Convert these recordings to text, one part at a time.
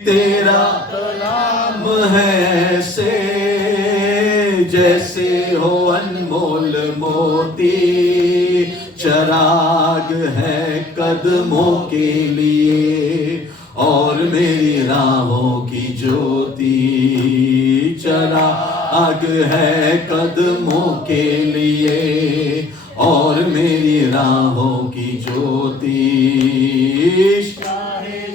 तेरा कलाम है ऐसे जैसे हो अनमोल मोती, चराग है कदमों के लिए और मेरी राहों की ज्योति। चराग है कदमों के लिए और मेरी राहों की ज्योति।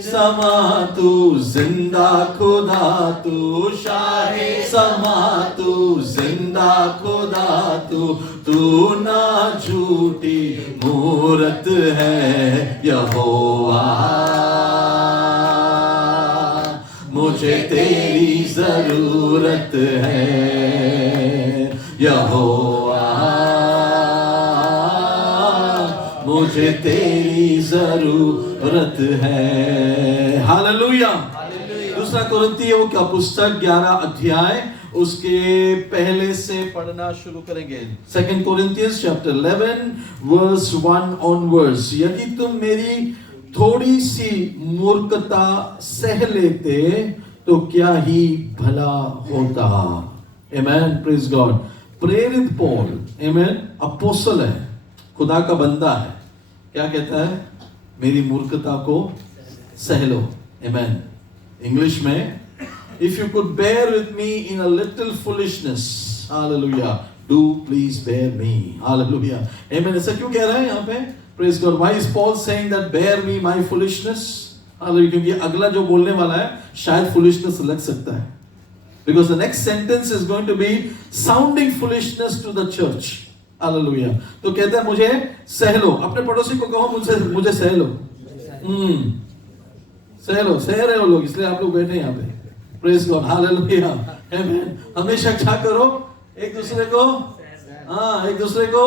समा तू जिंदा खुदा तू, शाहे समा तू जिंदा खुदा तू ना झूठी मूरत है यहोवा। मुझे तेरी जरूरत है यहोवा, मुझे तेरी जरूरत है। हालेलुया। दूसरा कोरिन्थियों का पुस्तक 11 अध्याय उसके पहले से पढ़ना शुरू करेंगे। 2 Corinthians chapter 11 verse 1 onwards। यदि तुम मेरी थोड़ी सी मूर्खता सह लेते तो क्या ही भला होता। आमेन, प्रेज गॉड। प्रेरित पौल, आमेन, अपोस्टल है, खुदा का बंदा है। क्या कहता है? मेरी मूर्खता को सह लो। आमेन। इंग्लिश में, if you could bear with me in a little foolishness, hallelujah, do please bear me, hallelujah, amen। ऐसा क्यों कह रहा है यहाँ पे? Praise God। Why is Paul saying that bear me my foolishness? hallelujah, क्योंकि अगला जो बोलने वाला है शायद foolishness लग सकता है, because the next sentence is going to be sounding foolishness to the church। Hallelujah. तो कहता है मुझे सह लो। अपने पड़ोसी को कहो मुझे सह लो। सह लो, सह रहे हो लोग, इसलिए आप लोग बैठे यहाँ पे। Praise God, hallelujah, amen. हमेशा क्या करो? एक दूसरे को, एक दूसरे को,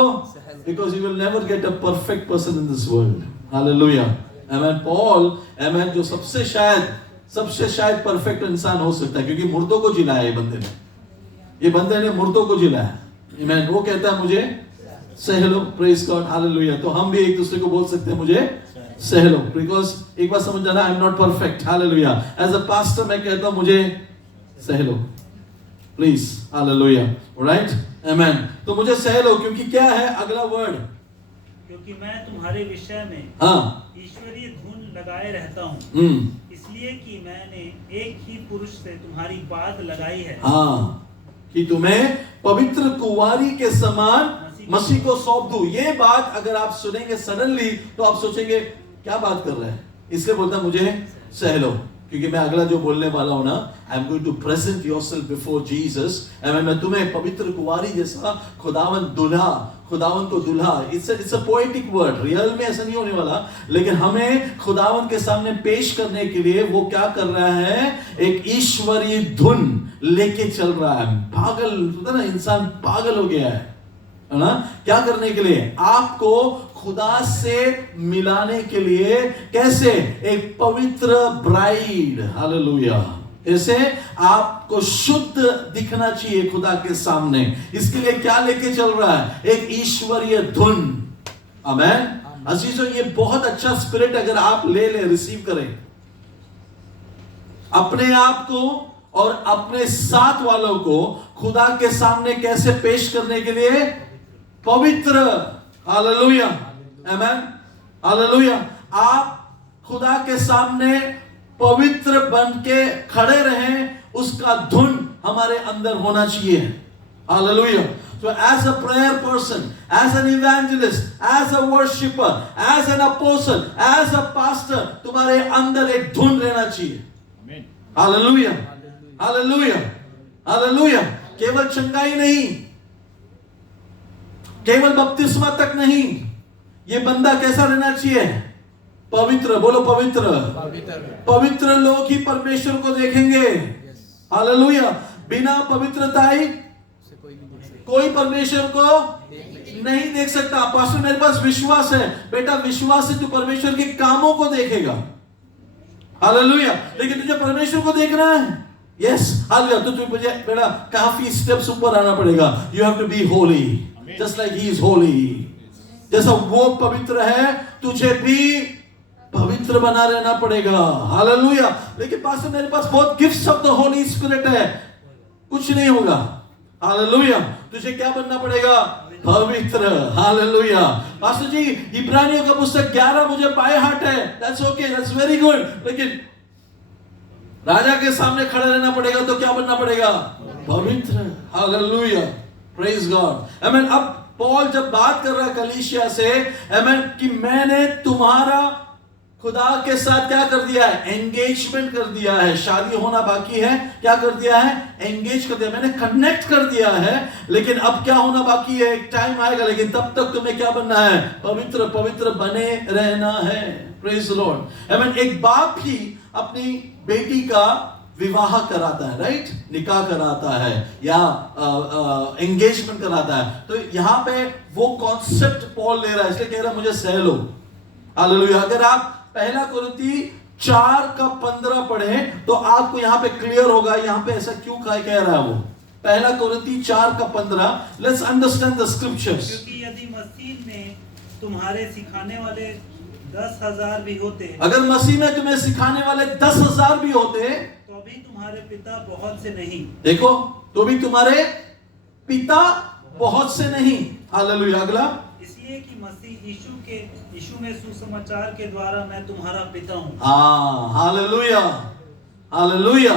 because you will never get a perfect person in this world। Hallelujah, amen. Paul, amen, जो सबसे शायद परफेक्ट इंसान हो सकता है, क्योंकि मुर्दों को जिलाया ये बंदे ने मुर्दों को जिलाया। आमेन। वो कहता है मुझे सह लो। Praise God, hallelujah. तो हम भी एक दूसरे को बोल सकते हैं मुझे सह लो, बिकॉज एक बार समझ जाना, I am not perfect. Hallelujah. As a pastor मैं कहता हूं मुझे सह लो, प्लीज। Hallelujah, right, amen. तो मुझे सह लो, क्योंकि क्या है अगला वर्ड? क्योंकि मैं तुम्हारे विषय में ईश्वरीय धुन लगाए रहता हूँ, इसलिए कि मैंने एक ही पुरुष से तुम्हारी बात लगाई है, कि तुम्हें पवित्र कुंवारी के समान मसीह को सौंप दूं। ये बात अगर आप सुनेंगे सडनली तो आप सोचेंगे क्या बात कर रहे हैं, इसलिए बोलता मुझे सह लो, क्योंकि मैं अगला जो बोलने वाला हूं ना, I am going to present yourself before Jesus. मैं तुम्हें पवित्र कुंवारी जैसा खुदावन को दुल्हा। It's a poetic word. Real में ऐसा नहीं होने वाला, लेकिन हमें खुदावन के सामने पेश करने के लिए वो क्या कर रहा है? एक ईश्वरीय धुन लेके चल रहा है। पागल होता ना, इंसान पागल हो गया है ना? क्या करने के लिए? आपको खुदा से मिलाने के लिए। कैसे? एक पवित्र ब्राइड। हालेलुया। ऐसे आपको शुद्ध दिखना चाहिए खुदा के सामने। इसके लिए क्या लेके चल रहा है? एक ईश्वरीय धुन। आमेन। अजीजों, ये बहुत अच्छा स्पिरिट अगर आप ले रिसीव करें, अपने आप को और अपने साथ वालों को खुदा के सामने कैसे पेश करने के लिए? पवित्र। हालेलुया, आमेन, हालेलुया। आप खुदा के सामने पवित्र बन के खड़े रहें, उसका धुन हमारे अंदर होना चाहिए। Hallelujah. So as a prayer person, as an evangelist, as a worshipper, as an apostle, as a pastor, तुम्हारे अंदर एक धुन रहना चाहिए। Hallelujah, hallelujah, hallelujah. केवल चंगाई नहीं, केवल बपतिस्मा तक नहीं, ये बंदा कैसा रहना चाहिए? पवित्र। बोलो पवित्र। पवित्र लोग ही परमेश्वर को देखेंगे। हालेलुया। बिना पवित्रताई कोई परमेश्वर को नहीं देख सकता। पास्टर, मेरे पास विश्वास है। बेटा, विश्वास से तू परमेश्वर के कामों को देखेगा। हालेलुया। लेकिन तुझे परमेश्वर को देखना है, यस, हालेलुया, तो तुझे बेटा काफी स्टेप्स ऊपर आना पड़ेगा। You have to be holy just like he is holy. जैसा वो पवित्र है, तुझे भी पवित्र बना रहना पड़ेगा। हालेलुया। लेकिन पास्टर मेरे पास बहुत gifts of the holy spirit है, कुछ नहीं होगा। हालेलुया। तुझे क्या बनना पड़ेगा? पवित्र। हालेलुया। पास्टर जी इब्रानियों का पुस्तक 11 मुझे बाय हार्ट है, that's okay, that's very good, लेकिन राजा के सामने खड़ा रहना पड़ेगा तो क्या बनना पड़ेगा? पवित्र। हालेलुया, प्रेज गॉड, आमीन। अब पॉल जब बात कर रहा है कलीसिया से, आमीन, कि मैंने तुम्हारा खुदा के साथ क्या कर दिया है? एंगेजमेंट कर दिया है। शादी होना बाकी है, क्या कर दिया है? एंगेज कर दिया, मैंने कनेक्ट कर दिया है। लेकिन अब क्या होना बाकी है? एक टाइम आएगा, लेकिन तब तक तुम्हें क्या बनना है? पवित्र पवित्र बने रहना है। प्रेज द लॉर्ड, आमीन। एक बाप ही अपनी बेटी का विवाह कराता है, राइट? निकाह कराता है या एंगेजमेंट कराता है। तो यहां पे वो कॉन्सेप्ट पॉल ले रहा है, इसलिए कह रहा है मुझे सह लो। हालेलुया। अगर आप पहला कुरिन्थी 4:15 पढ़े तो आपको यहां पे क्लियर होगा यहां पे ऐसा क्यों कह रहा है वो। पहला कुरिन्थी 4:15, लेट्स अंडरस्टैंड द स्क्रिप्चर्स। क्योंकि यदि मसीह में तुम्हारे सिखाने वाले 10,000 भी होते, अगर मसीह में तुम्हें सिखाने वाले 10,000 भी होते तो भी तुम्हारे पिता बहुत से नहीं। देखो, तो भी तुम्हारे पिता बहुत से नहीं। हालेलुया। अगला, इसलिए कि मसीह यीशु में सुसमाचार के द्वारा मैं तुम्हारा पिता हूँ। Hallelujah, hallelujah.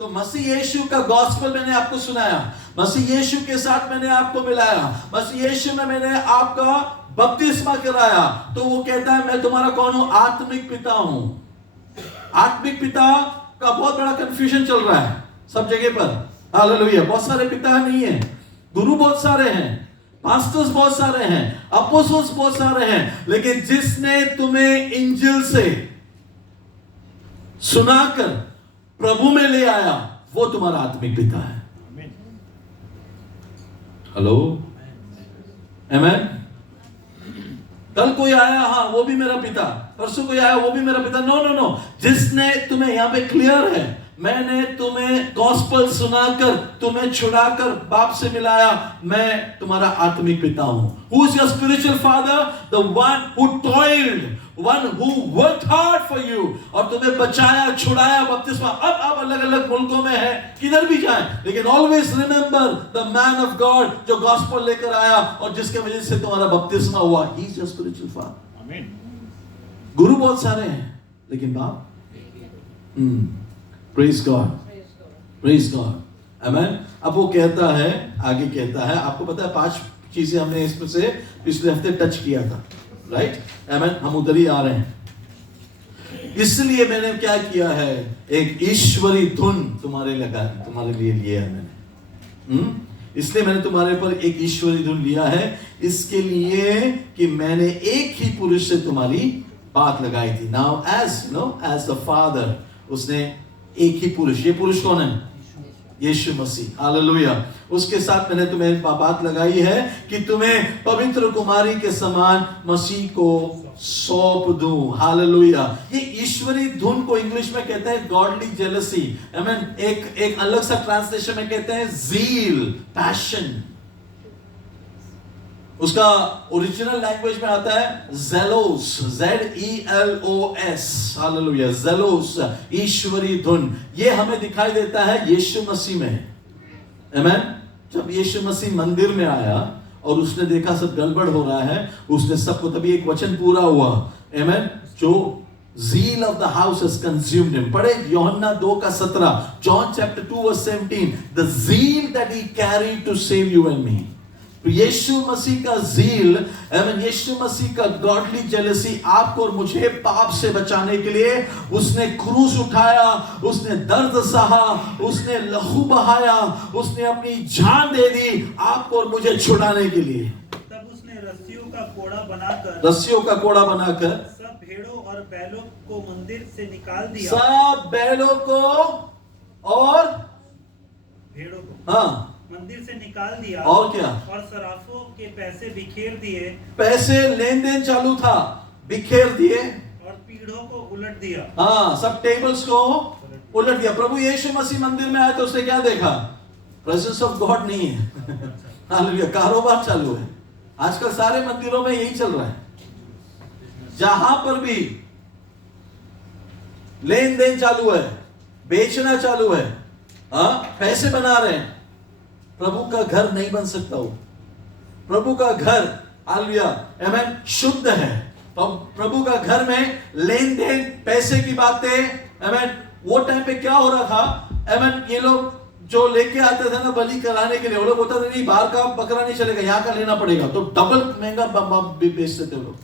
तो मसीह यीशु का गॉस्पेल मैंने आपको सुनाया, मसीह यीशु के साथ मैंने आपको मिलाया, मसीह यीशु में मैंने आपका बपतिस्मा कराया, तो वो कहता है मैं तुम्हारा कौन हूं? आत्मिक पिता हूं। आत्मिक पिता का बहुत बड़ा कंफ्यूजन चल रहा है सब जगह पर। हालेलुया। बहुत सारे पिता नहीं है, गुरु बहुत सारे हैं, पास्टर्स बहुत सारे हैं, अपोस्टल्स बहुत सारे हैं, लेकिन जिसने तुम्हें इंजिल से सुनाकर प्रभु में ले आया वो तुम्हारा आत्मिक पिता है। हेलो, आमेन। कल कोई आया, हाँ वो भी मेरा पिता, परसों कोई आया वो भी मेरा पिता, नो नो नो। जिसने तुम्हें, यहां पे क्लियर है, मैंने तुम्हें गॉस्पेल सुनाकर तुम्हें छुड़ाकर बाप से मिलाया, मैं तुम्हारा आत्मिक पिता हूं। Who is your spiritual father? The one who toiled, one who worked hard for you, और तुम्हें बचाया, छुड़ाया, बपतिस्मा। अब आप अलग अलग मुल्कों में हैं, किधर भी जाएं, लेकिन always remember the man of God जो गॉस्पेल लेकर आया और जिसके वजह से तुम्हारा बपतिस्मा हुआ। He is your spiritual father. Amen. गुरु बहुत सारे हैं, लेकिन बाप Praise God, praise God, amen। अब वो कहता है, आगे कहता है, आपको पता है 5 चीजें हमने इसमें से पिछले हफ्ते टच किया था, राइट? amen। हम उधर ही आ रहे हैं। इसलिए मैंने क्या किया है, एक ईश्वरी धुन तुम्हारे लिए लिया है मैंने। इसलिए मैंने तुम्हारे पर एक ईश्वरी धुन लिया है, इसके लिए कि मैंने एक ही पुरुष से तुम्हारी बात लगाई थी। नाउ एज द फादर, उसने एक ही पुरुष, ये पुरुष कौन है? यीशु मसीह। हालेलुया। उसके साथ मैंने तुम्हें बात लगाई है कि तुम्हें पवित्र कुमारी के समान मसीह को सौंप दूं। हालेलुया। ये ईश्वरी धुन को इंग्लिश में कहते हैं गॉडली जेलसी। आमीन। एक अलग सा ट्रांसलेशन में कहते हैं ज़ील, पैशन। उसका ओरिजिनल लैंग्वेज में आता है ज़ेलोस, ZELOS। हालेलुया। ज़ेलोस, ईश्वरी धुन। ये हमें दिखाई देता है यीशु मसीह में। आमीन। जब यीशु मसीह मंदिर में आया और उसने देखा सब गड़बड़ हो रहा है, उसने सबको, तभी एक वचन पूरा हुआ। आमीन। जो zeal of the house has consumed him। पढ़े यूहन्ना 2:17, John chapter 2:17, the zeal that he carried to save you and me। यीशु मसीह का ज़ील, यीशु मसीह का गॉडली जेलसी आपको और मुझे पाप से बचाने के लिए उसने क्रूस उठाया, उसने दर्द सहा, उसने लहू बहाया, उसने अपनी जान दे दी आपको और मुझे छुड़ाने के लिए। तब उसने रस्सियों का कोड़ा बनाकर सब भेड़ों और बैलों को मंदिर से निकाल दिया। सब बैलों को और भेड़ों को, हाँ, मंदिर से निकाल दिया। और क्या? और सराफों के पैसे बिखेर दिए। पैसे लेन देन चालू था, बिखेर दिए। और पीढ़ों को उलट दिया। हाँ, सब टेबल्स को उलट दिया। प्रभु यीशु मसीह मंदिर में आया तो उसने क्या देखा? प्रेजेंस ऑफ गॉड नहीं है। हालेलुया। कारोबार चालू है। आजकल सारे मंदिरों में यही चल रहा है। जहां पर भी लेन देन चालू है, बेचना चालू है, पैसे बना रहे हैं। प्रभु का घर नहीं बन सकता वो। प्रभु का घर, हालेलुया, आमेन, शुद्ध है। प्रभु का घर में लेन देन, पैसे की बातें, आमेन। वो टाइम पे क्या हो रहा था, आमेन, ये लोग जो लेके आते थे ना बलि कराने के लिए, वो लोग बोलते थे नहीं बाहर का बकरा नहीं चलेगा, यहाँ का लेना पड़ेगा, तो डबल महंगा बेचते थे लोग।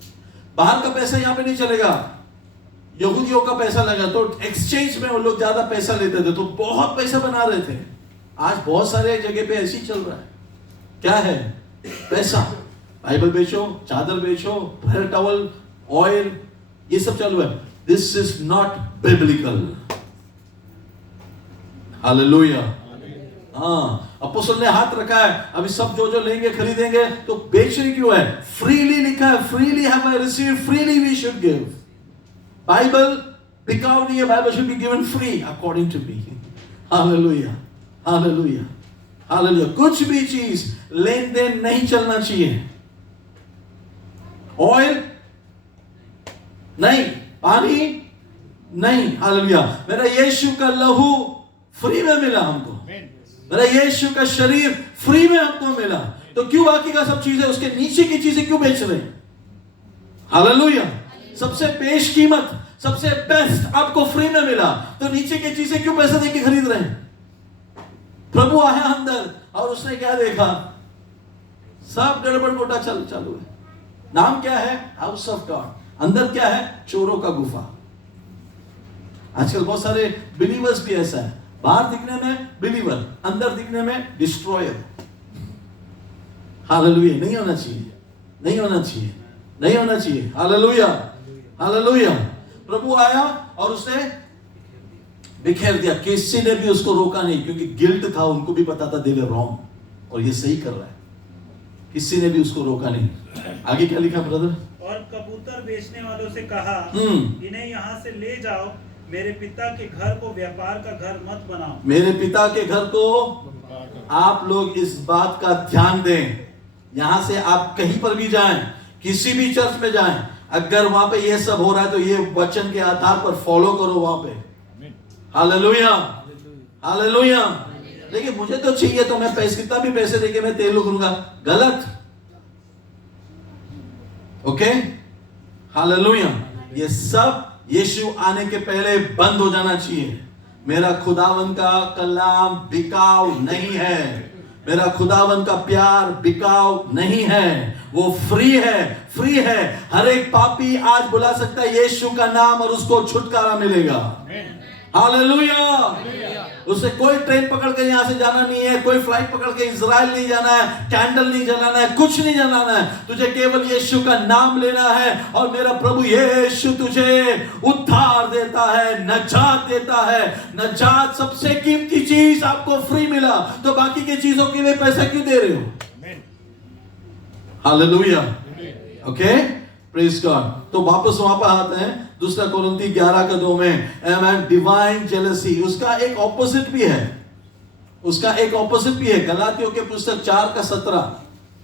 बाहर का पैसा यहाँ पे नहीं चलेगा, यहूदियों का पैसा लगा, तो एक्सचेंज में वो लोग ज्यादा पैसा लेते थे, तो बहुत पैसा बना रहे थे। आज बहुत सारे जगह पे ऐसी चल रहा है। क्या है? पैसा। बाइबल बेचो, चादर बेचो, हेयर टॉवल, ऑयल, ये सब चालू है। This is not biblical. Hallelujah. हाँ, अपोस्तल ने हाथ रखा है, अभी सब जो लेंगे खरीदेंगे, तो बेचने क्यों है? फ्रीली लिखा है, freely have I received, freely we should give. Bible बिकाऊ नहीं है, Bible should be given free according to me. Hallelujah, hallelujah, hallelujah. कुछ भी चीज लेन देन नहीं चलना चाहिए। ऑयल नहीं, पानी नहीं, हालेलुया। मेरा यीशु का लहू फ्री में मिला हमको, मेरा यीशु का शरीर फ्री में हमको मिला, तो क्यों बाकी का सब चीजें, उसके नीचे की चीजें क्यों बेच रहे हैं? हालेलुया। सबसे बेश कीमत, सबसे बेस्ट आपको फ्री में मिला, तो नीचे की चीजें क्यों पैसे देके खरीद रहे हैं? प्रभु आया अंदर और उसने क्या देखा? सब गड़बड़ गोटा चालू है। नाम क्या है? House of God. अंदर क्या है? चोरों का गुफा। आजकल बहुत सारे बिलीवर्स भी ऐसा है, बाहर दिखने में बिलीवर, अंदर दिखने में डिस्ट्रॉयर। हालेलुया। नहीं होना चाहिए, नहीं होना चाहिए, नहीं होना चाहिए। Hallelujah, hallelujah. प्रभु आया और उसने बिखेर दिया, किसी ने भी उसको रोका नहीं, क्योंकि गिल्ट था, उनको भी पता था दे वर रॉन्ग और ये सही कर रहा है। किसी ने भी उसको रोका नहीं। आगे क्या लिखा ब्रदर? और कबूतर बेचने वालों से कहा, इन्हें यहाँ से ले जाओ, मेरे पिता के घर को व्यापार का घर मत बनाओ। मेरे पिता के घर को, आप लोग इस बात का ध्यान दें, यहां से आप कहीं पर भी जाएं, किसी भी चर्च में जाएं, अगर वहां पे ये सब हो रहा है तो ये वचन के आधार पर फॉलो करो वहां पे। Hallelujah, hallelujah. देखिए मुझे तो चाहिए तो मैं पैसे, कितना भी पैसे देके मैं तेल लूंगा, गलत। Okay, hallelujah. ये सब यीशु आने के पहले बंद हो जाना चाहिए। मेरा खुदावन का कलाम बिकाऊ नहीं है, मेरा खुदावन का प्यार बिकाऊ नहीं है, वो फ्री है, फ्री है। हर एक पापी आज बुला सकता है यीशु का नाम और उसको छुटकारा मिलेगा। हालेलुया। उसे कोई ट्रेन पकड़ के यहां से जाना नहीं है, कोई फ्लाइट पकड़ के इजराइल नहीं जाना है, कैंडल नहीं जलाना है, कुछ नहीं जलाना है। तुझे केवल यीशु का नाम लेना है और मेरा प्रभु यीशु तुझे उद्धार देता है, नजात देता है। नजात सबसे कीमती चीज आपको फ्री मिला, तो बाकी की चीजों के लिए पैसा क्यों दे रहे हो? हालेलुया। Okay, praise God. तो वापस वहां पर आते हैं, दूसरा कोरिन्थी 11:2 में, आमेन, डिवाइन जेलसी। उसका एक ऑपोजिट भी है, उसका एक ऑपोजिट भी है। गलातियों के पुस्तक 4:17,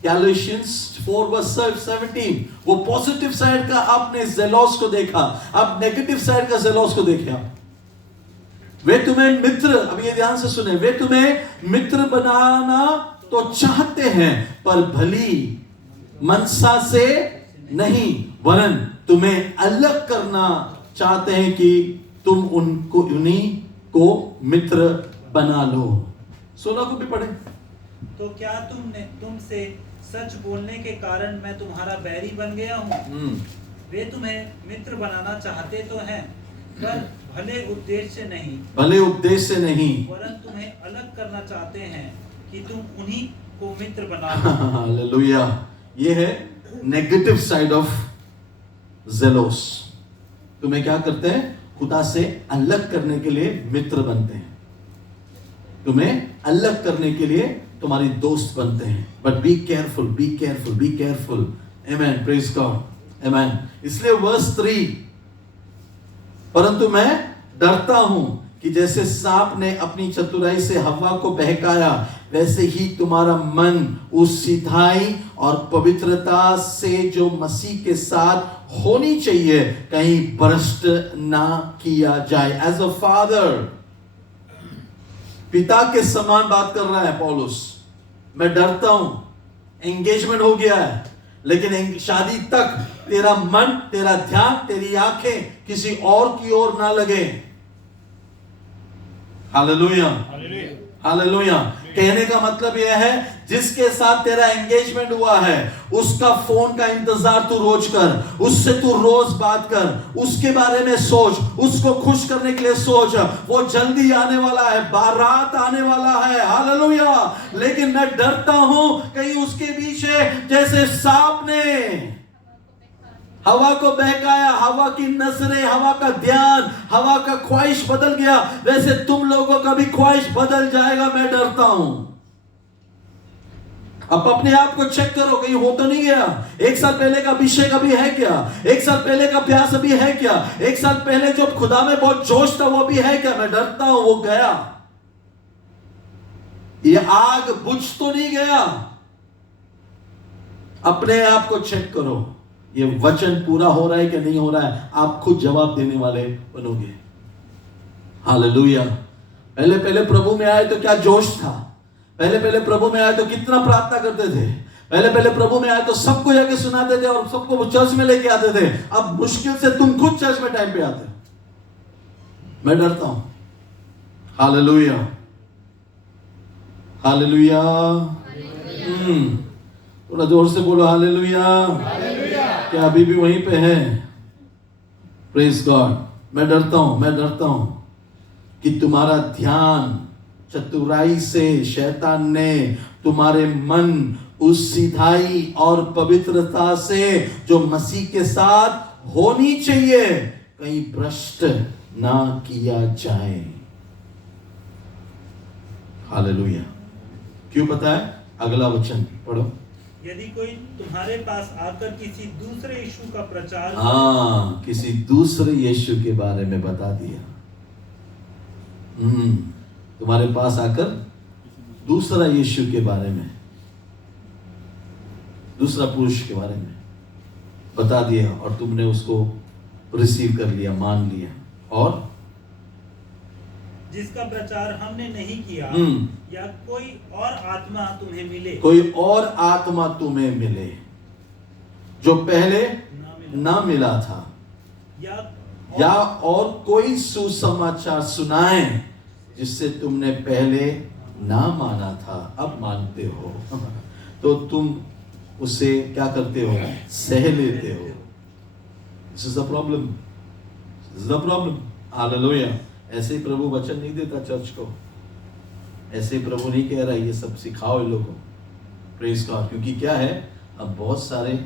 गैलेशियंस 4:17, वो पॉजिटिव साइड का आपने जेलॉस को देखा, आप नेगेटिव साइड का जेलॉस को देखा। वे तुम्हें मित्र, अब ये ध्यान से सुने, वे तुम्हें मित्र बनाना तो चाहते हैं, पर भली मनसा से नहीं, वरन तुम्हें अलग करना चाहते हैं कि तुम उनको, उन्हीं को मित्र बना लो। 16 को भी पढ़े। तो क्या तुमसे सच बोलने के कारण मैं तुम्हारा बैरी बन गया हूँ? वे तुम्हें मित्र बनाना चाहते तो हैं, पर भले उद्देश्य से नहीं, भले उद्देश्य से नहीं, वरन तुम्हें अलग करना चाहते हैं कि तुम उन्हीं को मित्र बना लो। हालेलुया। ये है नेगेटिव साइड ऑफ जेलोस। तुम्हें क्या करते हैं? खुदा से अलग करने के लिए मित्र बनते हैं, तुम्हें अलग करने के लिए तुम्हारी दोस्त बनते हैं। But be careful, be careful, be careful. Amen, praise God, amen. इसलिए वर्स 3, परंतु मैं डरता हूं कि जैसे सांप ने अपनी चतुराई से हवा को बहकाया, वैसे ही तुम्हारा मन उस सिधाई और पवित्रता से जो मसीह के साथ होनी चाहिए कहीं भ्रष्ट ना किया जाए। एज अ फादर, पिता के समान बात कर रहा है पौलुस। मैं डरता हूं, एंगेजमेंट हो गया है, लेकिन शादी तक तेरा मन, तेरा ध्यान, तेरी आंखें किसी और की ओर ना लगे। Hallelujah, hallelujah. कहने का मतलब यह है, जिसके साथ तेरा एंगेजमेंट हुआ है उसका फोन का इंतजार तू रोज कर, उससे तू रोज बात कर, उसके बारे में सोच, उसको खुश करने के लिए सोच। वो जल्दी आने वाला है, बारात आने वाला है। हालेलुया। लेकिन मैं डरता हूं कहीं उसके पीछे जैसे सांप ने हवा को बहकाया, हवा की नजरें, हवा का ध्यान, हवा का ख्वाहिश बदल गया, वैसे तुम लोगों का भी ख्वाहिश बदल जाएगा। मैं डरता हूं। अब अपने आप को चेक करो, कहीं हो तो नहीं गया। एक साल पहले का अभिषेक अभी है क्या? एक साल पहले का प्यास अभी है क्या? एक साल पहले जो खुदा में बहुत जोश था वो भी है क्या? मैं डरता हूं वो गया। ये आग बुझ तो नहीं गया। अपने आप को चेक करो, ये वचन पूरा हो रहा है कि नहीं हो रहा है। आप खुद जवाब देने वाले बनोगे। हालेलुया। पहले प्रभु में आए तो क्या जोश था। पहले प्रभु में आए तो कितना प्रार्थना करते थे। पहले प्रभु में आए तो सबको जाके सुनाते थे और सबको चर्च में लेके आते थे। अब मुश्किल से तुम खुद चर्च में टाइम पे आते। मैं डरता हूं। Hallelujah, hallelujah. थोड़ा जोर से बोलो हालेलुया। क्या अभी भी वहीं पे है? Praise God. मैं डरता हूं कि तुम्हारा ध्यान, चतुराई से शैतान ने तुम्हारे मन उस सिधाई और पवित्रता से जो मसीह के साथ होनी चाहिए कहीं भ्रष्ट ना किया जाए। हालेलुया। क्यों पता है? अगला वचन पढ़ो। यदि कोई तुम्हारे पास आकर किसी दूसरे यीशु का प्रचार, किसी दूसरे यीशु के बारे में बता दिया। तुम्हारे पास आकर दूसरा यीशु के बारे में, दूसरा पुरुष के बारे में बता दिया और तुमने उसको रिसीव कर लिया, मान लिया, और जिसका प्रचार हमने नहीं किया, या कोई और आत्मा तुम्हें मिले, कोई और आत्मा तुम्हें मिले जो पहले ना मिला था, या और कोई सुसमाचार सुनाए जिससे तुमने पहले ना माना था, अब मानते हो, तो तुम उसे क्या करते हो? सह लेते हो। This is the problem. This is the problem. Hallelujah. ऐसे ही प्रभु वचन नहीं देता चर्च को। ऐसे ही प्रभु नहीं कह रहा ये सब सिखाओ इन लोगों को। Praise God. क्योंकि क्या है, अब बहुत सारे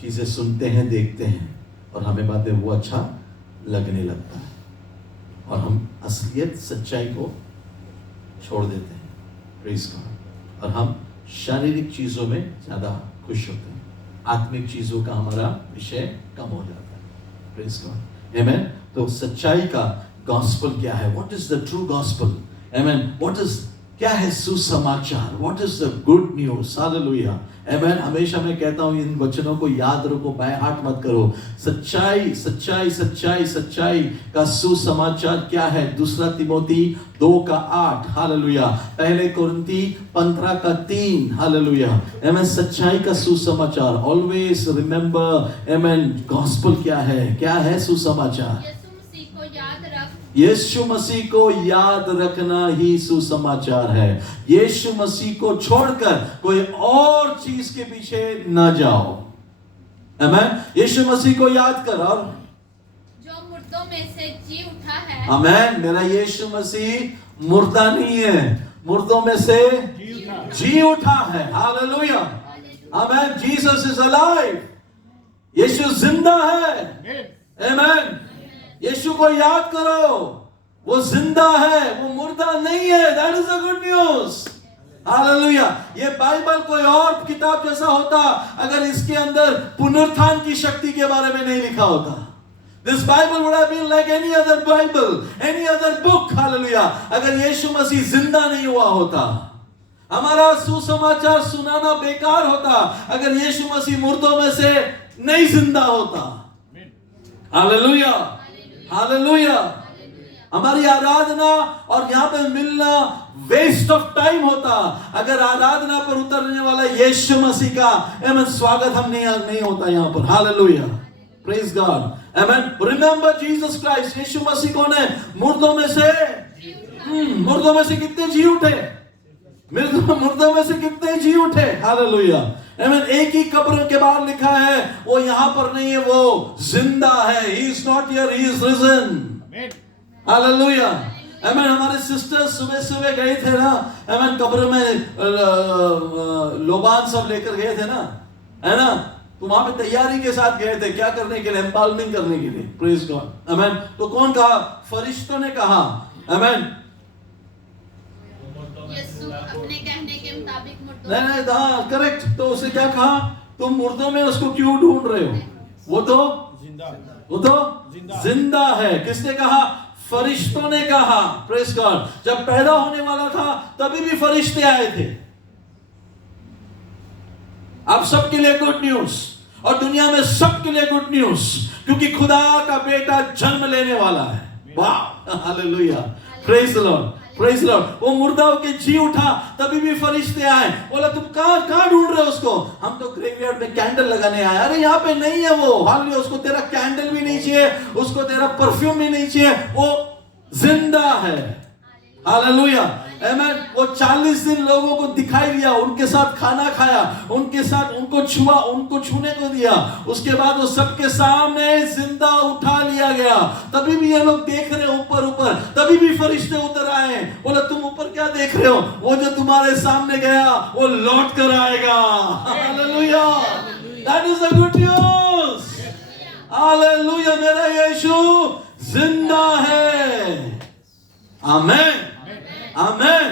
चीजें सुनते हैं, देखते हैं और हमें बातें वो अच्छा लगने लगता है और हम असलियत, सच्चाई को छोड़ देते हैं। Praise God. और हम शारीरिक चीजों में ज्यादा खुश होते हैं, आत्मिक चीजों का हमारा विषय कम हो जाता है। Praise God. आमेन। तो सच्चाई का गॉस्पेल क्या है? What is the true gospel? Amen. What is, क्या है सुसमाचार? What is the good news? Hallelujah. Amen. हमेशा मैं कहता हूं इन वचनों को याद रखो, बाय हार्ट मत करो। सच्चाई, सच्चाई, सच्चाई, सच्चाई का सुसमाचार क्या है? 2 तिमोथी 2:8। हालेलुया। 1 कोरिन्थी 15:3। हालेलुया। आमेन। सच्चाई का सुसमाचार। ऑलवेज रिमेंबर, आमेन, गॉस्पेल क्या है? क्या है सुसमाचार? यीशु मसीह को याद रखना ही सुसमाचार है। यीशु मसीह को छोड़कर कोई और चीज के पीछे न जाओ। आमेन। यीशु मसीह को याद कर, और जो मुर्दों में से जी उठा है। आमेन। मेरा यीशु मसीह मुर्दा नहीं है, मुर्दों में से जी उठा है। Hallelujah. Amen. Jesus is alive. यीशु जिंदा है। आमेन। यीशु को याद करो, वो जिंदा है, वो मुर्दा नहीं है। That is the good news. Hallelujah. ये बाइबल कोई और किताब जैसा होता अगर इसके अंदर पुनरुत्थान की शक्ति के बारे में नहीं लिखा होता, This Bible would have been like any other Bible, any other book. Hallelujah. अगर यीशु मसीह जिंदा नहीं हुआ होता, हमारा सुसमाचार सुनाना बेकार होता अगर यीशु मसीह मुर्दों में से नहीं जिंदा होता। Hallelujah, hallelujah. हमारी आराधना और यहाँ पे मिलना वेस्ट ऑफ टाइम होता अगर आराधना पर उतरने वाला यीशु मसीह का स्वागत हम नहीं होता यहाँ पर। हालेलुया, प्रेज गॉड, आमेन। रिमेंबर जीसस क्राइस्ट, यीशु मसीह कौन है? मुर्दों में से कितने जी उठे? मुर्दों में से कितने जी उठे? हालेलुया, आमेन। एक ही कब्र के बाहर लिखा है वो यहाँ पर नहीं है, वो जिंदा है। He is not here, he is risen. Hallelujah, amen. हमारे सिस्टर्स सुबह गए थे ना, आमेन, कब्र में लोबान सब लेकर गए थे ना, है ना? तो वहां पे तैयारी के साथ गए थे, क्या करने के लिए? एम्बाल्मिंग करने के लिए। Praise God, amen. तो कौन कहा? फरिश्तों ने कहा, आमेन। यीशु अपने कहने के मुताबिक मुर्दों नहीं, हाँ, करेक्ट। तो उसे क्या कहा? तुम मुर्दों में उसको क्यों ढूंढ रहे हो? वो तो जिंदा है। किसने कहा? फरिश्तों ने कहा। Praise God. जब पैदा होने वाला था तभी भी फरिश्ते आए थे। आप सबके लिए गुड न्यूज, और दुनिया में सबके लिए गुड न्यूज, क्योंकि खुदा का बेटा जन्म लेने वाला है। वाह, hallelujah, praise the Lord, praise the Lord. वो मुर्दा होके जी उठा तभी भी फरिश्ते आए। बोला तुम कहां ढूंढ रहे हो उसको? हम तो ग्रेवयार्ड में कैंडल लगाने आए। अरे यहाँ पे नहीं है वो। हालेलुया, उसको तेरा कैंडल भी नहीं चाहिए, उसको तेरा परफ्यूम भी नहीं चाहिए, वो जिंदा है। हालेलुया, आमेन। वो 40 दिन लोगों को दिखाई दिया, उनके साथ खाना खाया, उनके साथ उनको छुआ, उनको छूने को दिया। उसके बाद वो सबके सामने जिंदा उठा लिया गया। तभी भी ये लोग देख रहे ऊपर, तभी भी फरिश्ते उतर आए। बोला तुम ऊपर क्या देख रहे हो? वो जो तुम्हारे सामने गया वो लौट कर आएगा। Hallelujah, that is the good news. Hallelujah, मेरा यीशु जिंदा है। आमेन, आमेन,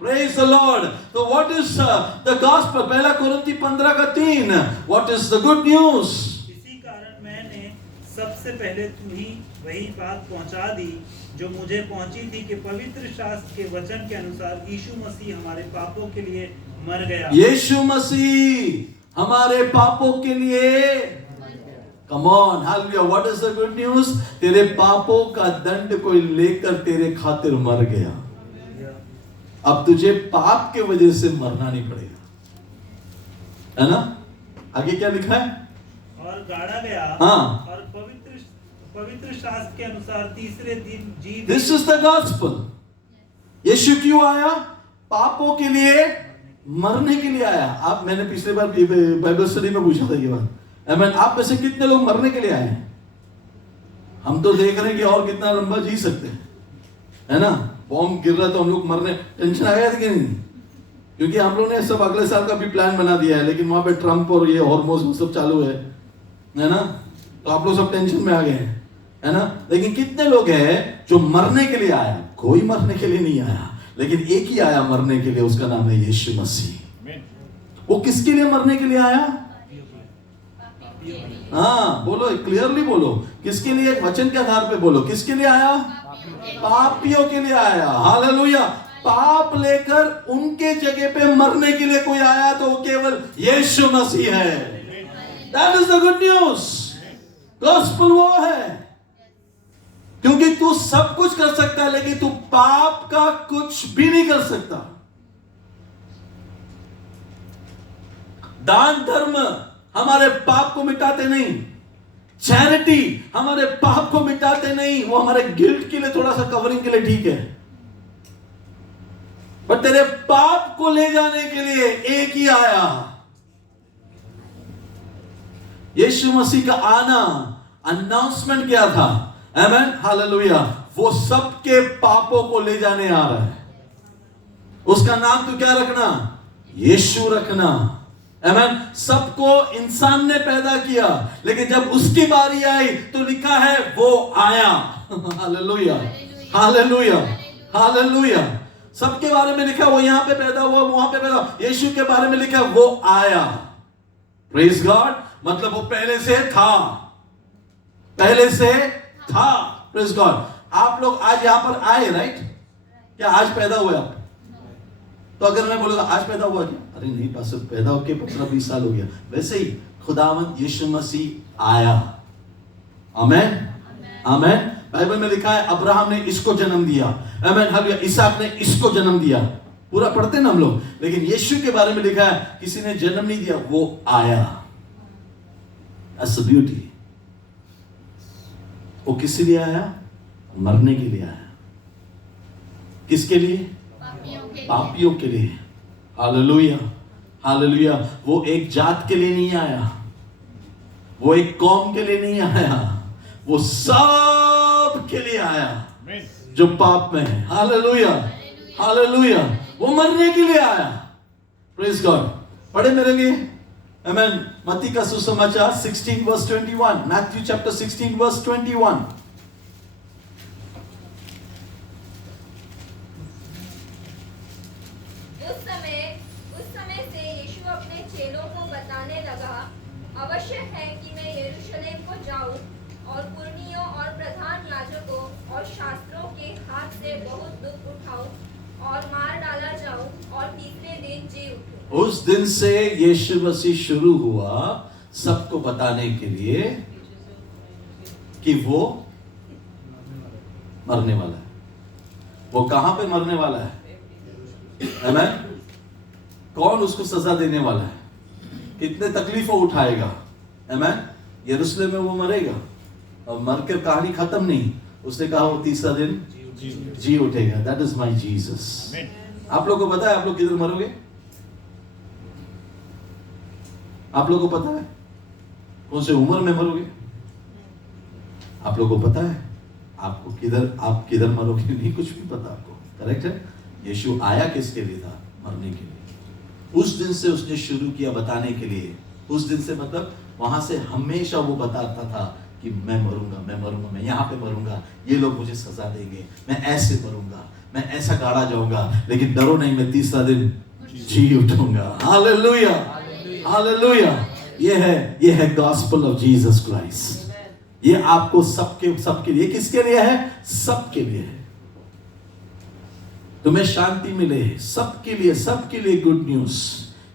प्रेज द लॉर्ड। तो व्हाट इज द गॉस्पेल? पहला कोरिन्थी 15:3, what is the good news? इसी कारण मैंने सबसे पहले तुम्हें वही बात पहुंचा दी जो मुझे पहुंची थी कि पवित्र शास्त्र के वचन के अनुसार यीशु मसीह हमारे पापों के लिए मर गया। यीशु मसीह हमारे पापों के लिए, come on, hallelujah. What is the good news? तेरे पापों का दंड कोई लेकर तेरे खातिर मर गया। अब तुझे पाप के वजह से मरना नहीं पड़ेगा, है ना? आगे क्या लिखा है? और गाड़ा गया, हाँ, और पवित्र शास्त्र के अनुसार तीसरे दिन जी। This is the gospel. यीशु क्यों आया? पापों के लिए मरने के लिए आया। आप, मैंने पिछले बार बाइबल स्टडी में पूछा था ये बात, आमेन। आप में से कितने लोग मरने के लिए आए हैं? हम तो देख रहे हैं कि और कितना लंबा जी सकते हैं, है ना? बॉम्ब गिर रहा तो हम लोग मरने, टेंशन आ गया था कि नहीं? क्योंकि हम लोग ने सब अगले साल का भी प्लान बना दिया है, लेकिन वहां पे ट्रम्प और ये हॉर्मोन्स सब चालू है ना? तो आप लोग सब टेंशन में आ गए हैं, है ना? लेकिन कितने लोग हैं जो मरने के लिए आया? कोई मरने के लिए नहीं आया, लेकिन एक ही आया मरने के लिए, उसका नाम है यीशु मसीह। वो किसके लिए मरने के लिए आया? हाँ, बोलो, क्लियरली बोलो, किसके लिए? एक वचन के आधार पे बोलो, किसके लिए आया? पापियों के लिए आया। हालेलुया, पाप लेकर उनके जगह पे मरने के लिए कोई आया तो वो केवल यीशु मसीह है। That is the good news. Gospel वो है, क्योंकि तू सब कुछ कर सकता है लेकिन तू पाप का कुछ भी नहीं कर सकता। दान धर्म हमारे पाप को मिटाते नहीं, चैरिटी हमारे पाप को मिटाते नहीं, वो हमारे गिल्ट के लिए, थोड़ा सा कवरिंग के लिए ठीक है, पर तेरे पाप को ले जाने के लिए एक ही आया। यीशु मसीह का आना, अनाउंसमेंट क्या था? आमेन, हालेलुया। वो सबके पापों को ले जाने आ रहा है। उसका नाम तू क्या रखना? यीशु रखना। आमेन। सबको इंसान ने पैदा किया, लेकिन जब उसकी बारी आई तो लिखा है वो आया। Hallelujah, hallelujah, hallelujah. सबके बारे में लिखा, वो यहां पे पैदा हुआ, वहां पे पैदा। यीशु के बारे में लिखा वो आया। प्रेज गॉड, मतलब वो पहले से था। पहले से था। Praise God. आप लोग आज यहां पर आए, राइट? क्या आज पैदा हुए आप? तो अगर मैं बोलूंगा आज पैदा हुआ क्या? अरे नहीं पास्टर, पैदा होके 15-20 साल हो गया। वैसे ही खुदावंद यीशु मसीह आया। आमेन, आमेन। बाइबल में लिखा है अब्राहम ने इसको जन्म दिया, आमेन, हालेलुया। इसहाक ने इसको जन्म दिया। पूरा पढ़ते ना हम लोग, लेकिन यीशु के बारे में लिखा है किसी ने जन्म नहीं दिया, वो आया। That's the beauty। वो किस लिए आया? मरने के लिए आया। किसके लिए? पापियों के लिए। Hallelujah, hallelujah. वो एक जात के लिए नहीं आया, वो एक कौम के लिए नहीं आया, वो सब के लिए आया जो पाप में है। Hallelujah, hallelujah. वो मरने के लिए आया। Praise God. पढ़े मेरे लिए, आमेन। मत्ती का सुसमाचार 16:21, मैथ्यू चैप्टर 16:21। उस समय से यीशु अपने चेलों को बताने लगा, अवश्य है कि मैं यरूशलेम को जाऊं और पुरनियों और प्रधान याजकों और शास्त्रों के हाथ से बहुत दुख उठाऊं और मार डाला जाऊं और तीसरे दिन जी उठूं। उस दिन से यीशु मसीह शुरू हुआ सबको बताने के लिए कि वो मरने वाला है। वो कहां पे मरने वाला है? आमेन। कौन उसको सजा देने वाला है? कितने तकलीफों उठाएगा? आमेन। यरूशलेम में वो मरेगा और मर के कहानी खत्म नहीं। उसने कहा वो तीसरा दिन जी उठेगा। That is my Jesus. आप लोगों को पता है आप लोग किधर मरोगे? आप लोगों को पता है कौन से उम्र में मरोगे? आप लोगों को पता है आपको आप किधर मरोगे? नहीं, कुछ भी पता आपको। करेक्ट है। यीशु आया किसके लिए था? मरने के लिए। उस दिन से उसने शुरू किया बताने के लिए। उस दिन से मतलब वहां से हमेशा वो बताता था कि मैं मरूंगा, मैं मरूंगा, मैं यहाँ पे मरूंगा, ये लोग मुझे सजा देंगे, मैं ऐसे मरूंगा, मैं ऐसा गाड़ा जाऊंगा, लेकिन डरो नहीं, मैं तीसरा दिन जी उठूंगा। Hallelujah, hallelujah. ये है गॉस्पेल ऑफ जीसस क्राइस्ट। ये आपको सबके लिए, किसके लिए है? सबके लिए है। तुम्हें शांति मिले, सबके लिए गुड न्यूज।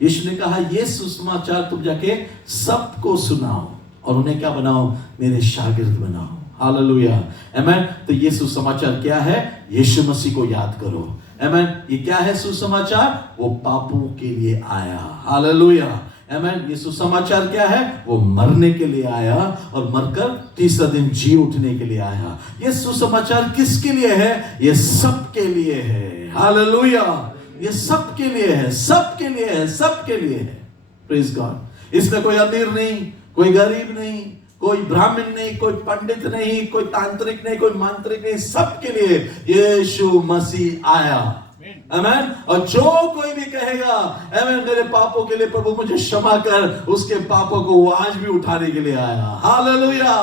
यीशु ने कहा ये सुसमाचार तुम जाके सबको सुनाओ और उन्हें क्या बनाओ? मेरे शागिर्द बनाओ। हालेलुया, आमेन। तो ये सुसमाचार क्या है? यीशु मसीह को याद करो। आमेन। ये क्या है सुसमाचार? वो पापों के लिए आया। हालेलुया, आमेन। ये सुसमाचार क्या है? वो मरने के लिए आया और मरकर तीसरा दिन जी उठने के लिए आया। ये सुसमाचार किसके लिए है? ये सबके लिए है। हालेलुया, ये सबके लिए है, सबके लिए है, सबके लिए है। Praise God. इसमें कोई अमीर नहीं, कोई गरीब नहीं, कोई ब्राह्मण नहीं, कोई पंडित नहीं, कोई तांत्रिक नहीं, कोई मांत्रिक नहीं, सबके लिए यीशु मसीह आया। आमेन। और जो कोई भी कहेगा आमेन मेरे पापों के लिए प्रभु मुझे क्षमा कर, उसके पापों को वो आज भी उठाने के लिए आया। Hallelujah,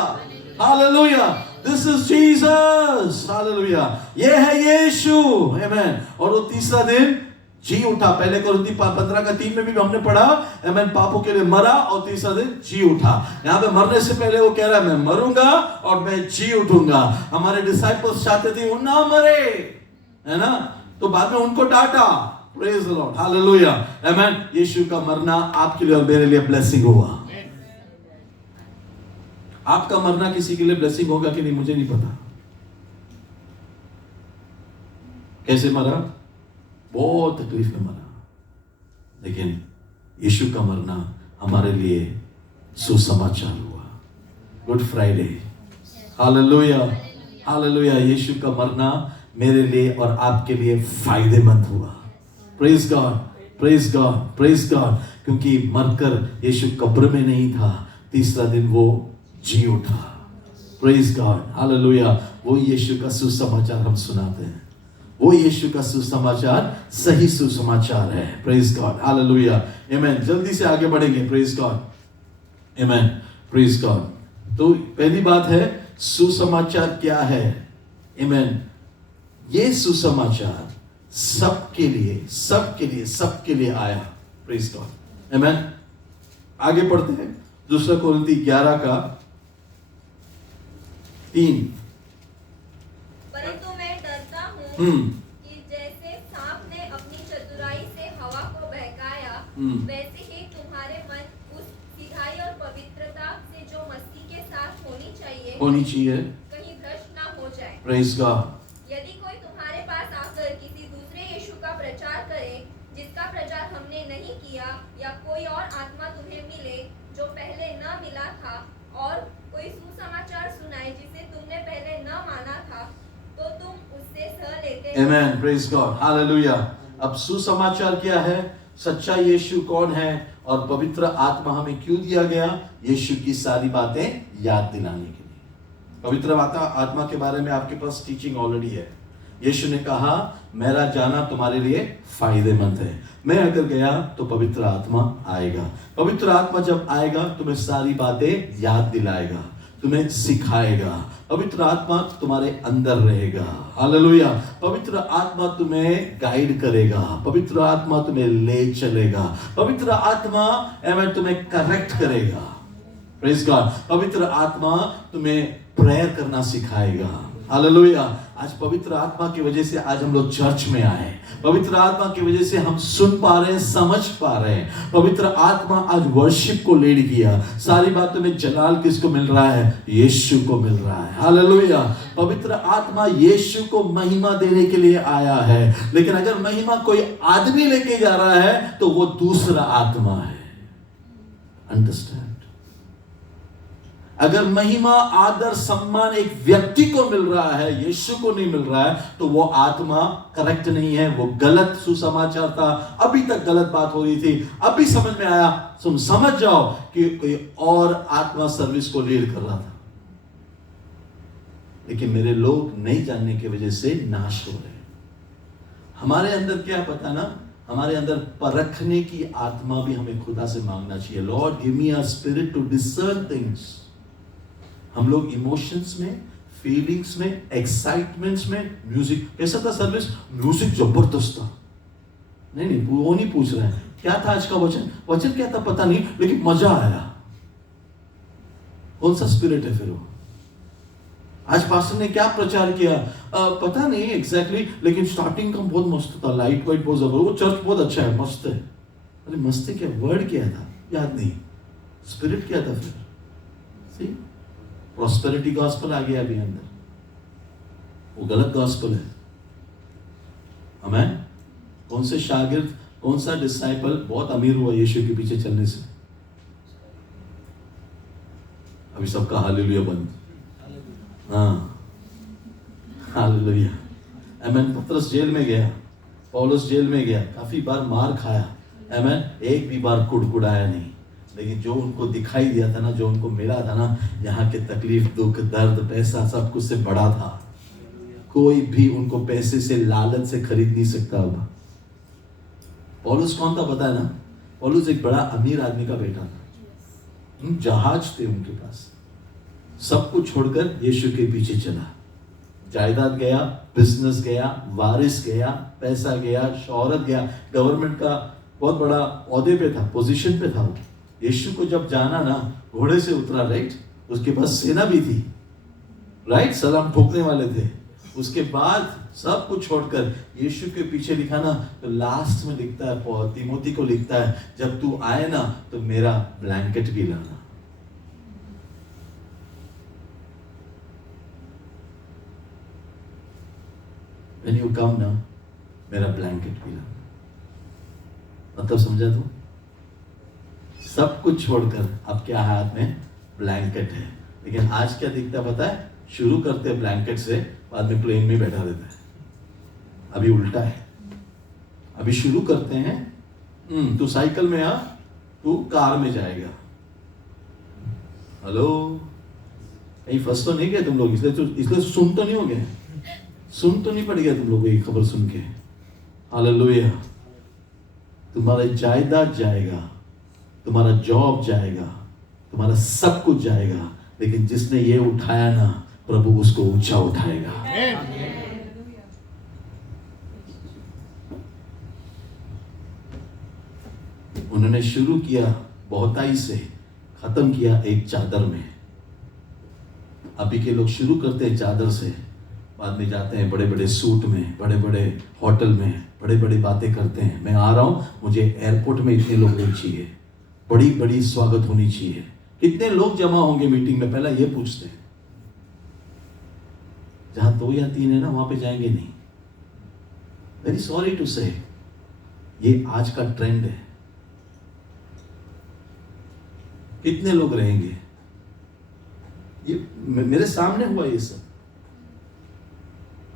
hallelujah. This is Jesus. Hallelujah. ये है यीशु। आमेन। और वो तीसरा दिन जी उठा। पहले कोरिन्थी 15:3 में भी हमने पढ़ा, आमेन, पापों के लिए मरा और तीसरा दिन जी उठा। यहाँ पे मरने से पहले वो कह रहा है मैं मरूंगा और मैं जी उठूंगा। हमारे डिसाइपल्स चाहते थे वो ना मरे, है ना, तो बाद में उनको डांटा। प्रेज द लॉर्ड, हालेलुया, आमेन। यीशु का मरना आपके लिए और मेरे लिए ब्लेसिंग हुआ। आपका मरना किसी के लिए ब्लेसिंग होगा कि नहीं मुझे नहीं पता। कैसे मरा? बहुत तकलीफ में मरा, लेकिन यीशु का मरना हमारे लिए सुसमाचार हुआ। Good Friday. Hallelujah, hallelujah. यीशु का मरना मेरे लिए और आपके लिए फायदेमंद हुआ। Praise God, praise God, praise God. क्योंकि मरकर यीशु कब्र में नहीं था, तीसरा दिन वो जी उठा। Praise God, hallelujah. वो यीशु का सुसमाचार हम सुनाते हैं। वो यीशु का सुसमाचार सही सुसमाचार है। प्रेज गॉड, हालेलुया, आमेन। जल्दी से आगे बढ़ेंगे। प्रेज गॉड, आमेन, प्रेज गॉड। तो पहली बात है सुसमाचार क्या है? आमेन। ये सुसमाचार सबके लिए, सबके लिए, सबके लिए आया। प्रेज गॉड, आमेन। आगे पढ़ते हैं। 2 कोरिन्थी 11 का 3। परंतु मैं डरता हूँ कि जैसे सांप ने अपनी चतुराई से हवा को बहकाया, वैसे ही तुम्हारे मन उस सिधाई और पवित्रता से जो मसीह के साथ होनी चाहिए कहीं भ्रष्ट ना हो जाए। Praise God. यदि कोई तुम्हारे पास आकर किसी दूसरे यीशु का प्रचार करे जिसका प्रचार हमने नहीं किया, या कोई और आत्मा तुम्हें मिले जो पहले न मिला था, और कोई सुसमाचार सुनाए जिसे तुमने पहले न माना था, तो तुम उससे सह लेते हो। आमेन, प्रेज गॉड, हालेलुया। अब सुसमाचार क्या है? सच्चा यीशु कौन है और पवित्र आत्मा हमें क्यों दिया गया? यीशु की सारी बातें याद दिलाने के लिए। पवित्र आत्मा के बारे में आपके पास टीचिंग ऑलरेडी है। यीशु ने कहा मेरा जाना तुम्हारे लिए फायदेमंद है। मैं अगर गया तो पवित्र आत्मा आएगा। पवित्र आत्मा जब आएगा तुम्हें सारी बातें याद दिलाएगा, तुम्हें सिखाएगा। पवित्र आत्मा तुम्हारे अंदर रहेगा। हालेलुया। पवित्र आत्मा तुम्हें गाइड करेगा। पवित्र आत्मा तुम्हें ले चलेगा। पवित्र आत्मा तुम्हें करेक्ट करेगा। Praise God. पवित्र आत्मा तुम्हें प्रेयर करना सिखाएगा। हालेलुया। आज पवित्र आत्मा की वजह से आज हम लोग चर्च में आए। पवित्र आत्मा की वजह से हम सुन पा रहे हैं, समझ पा रहे हैं। पवित्र आत्मा आज वर्शिप को लीड किया। सारी बातों में जलाल किसको मिल रहा है? यीशु को मिल रहा है। हालेलुया। पवित्र आत्मा यीशु को महिमा देने के लिए आया है, लेकिन अगर महिमा कोई आदमी लेके जा रहा है तो वो दूसरा आत्मा है। अंडरस्टैंड? अगर महिमा, आदर, सम्मान एक व्यक्ति को मिल रहा है, यीशु को नहीं मिल रहा है, तो वो आत्मा करेक्ट नहीं है। वो गलत सुसमाचार था। अभी तक गलत बात हो रही थी, अभी समझ में आया। तुम समझ जाओ कि कोई और आत्मा सर्विस को लीड कर रहा था, लेकिन मेरे लोग नहीं जानने की वजह से नाश हो रहे। हमारे अंदर क्या पता ना, हमारे अंदर परखने की आत्मा भी हमें खुदा से मांगना चाहिए। Lord give me a spirit to discern things. हम लोग इमोशंस में, फीलिंग्स में, एक्साइटमेंट्स में, म्यूजिक कैसा था सर्विस? म्यूजिक जबरदस्त था। नहीं, वो नहीं पूछ रहे हैं क्या था आज का वचन। वचन क्या था पता नहीं, लेकिन मजा आया। कौन सा स्पिरिट है फिर वो? आज पास्टर ने क्या प्रचार किया पता नहीं एग्जैक्टली, लेकिन स्टार्टिंग का बहुत मस्त था। लाइट वाइट बहुत जबरदस्त। वो चर्च बहुत अच्छा है, मस्त है। अरे मस्त है क्या? वर्ड क्या था याद नहीं, स्पिरिट क्या था फिर? सी प्रॉस्पेरिटी गॉस्पेल आ गया अभी अंदर, वो गलत गॉस्पेल है। आमीन। कौन से शागिर्द, कौन सा डिसाइपल बहुत अमीर हुआ यीशु के पीछे चलने से? अभी सबका हालेलुया बंद। हाँ, हालेलुया। आमीन। पतरस जेल में गया, पौलुस जेल में गया, काफी बार मार खाया। आमीन। एक भी बार कुड़कुड़ाया नहीं, लेकिन जो उनको दिखाई दिया था ना, जो उनको मिला था ना, यहाँ के तकलीफ, दुख, दर्द, पैसा सब कुछ से बड़ा था। कोई भी उनको पैसे से, लालच से खरीद नहीं सकता होगा। पौलुस कौन था पता है ना? पौलुस एक बड़ा अमीर आदमी का बेटा था। जहाज थे उनके पास। सब कुछ छोड़कर यीशु के पीछे चला। जायदाद गया, बिजनेस गया, वारिस गया, पैसा गया, शोहरत गया, गवर्नमेंट का बहुत बड़ा ओहदे पे था, पोजीशन पे था वो। यीशु को जब जाना ना, घोड़े से उतरा, राइट? उसके पास सेना भी थी, राइट? सलाम ठोकने वाले थे। उसके बाद सब कुछ छोड़कर यीशु के पीछे लिखा ना, तो लास्ट में लिखता है, तिमोथी को लिखता है, जब तू आए ना तो मेरा ब्लैंकेट भी लाना। When you come ना, मेरा ब्लैंकेट भी लाना। मतलब समझा तू? सब कुछ छोड़कर अब क्या हाथ में? ब्लैंकेट है। लेकिन आज क्या दिखता पता है? शुरू करते हैं ब्लैंकेट से, बाद में प्लेन में बैठा देता है। अभी उल्टा है। अभी शुरू करते हैं, तू साइकिल में आ, तू कार में जाएगा। हेलो, कहीं फंस तो नहीं गए तुम लोग? इसलिए सुन तो नहीं हो गए? सुन तो नहीं पड़ गया तुम लोगों को ये खबर सुन के? हालेलुया। तुम्हारा जायदाद जाएगा, तुम्हारा जॉब जाएगा, तुम्हारा सब कुछ जाएगा, लेकिन जिसने ये उठाया ना, प्रभु उसको ऊंचा उठाएगा। उन्होंने शुरू किया बहुताई से, खत्म किया एक चादर में। अभी के लोग शुरू करते हैं चादर से, बाद में जाते हैं बड़े बड़े सूट में, बड़े बड़े होटल में, बड़े बड़ी बातें करते हैं। मैं आ रहा हूँ, मुझे एयरपोर्ट में इतने लोग नहीं चाहिए, बड़ी बड़ी स्वागत होनी चाहिए। कितने लोग जमा होंगे मीटिंग में, पहला ये पूछते हैं। जहां 2 या 3 है ना, वहां पे जाएंगे नहीं। वेरी सॉरी टू से, ये आज का ट्रेंड है। कितने लोग रहेंगे? ये मेरे सामने हुआ ये सब।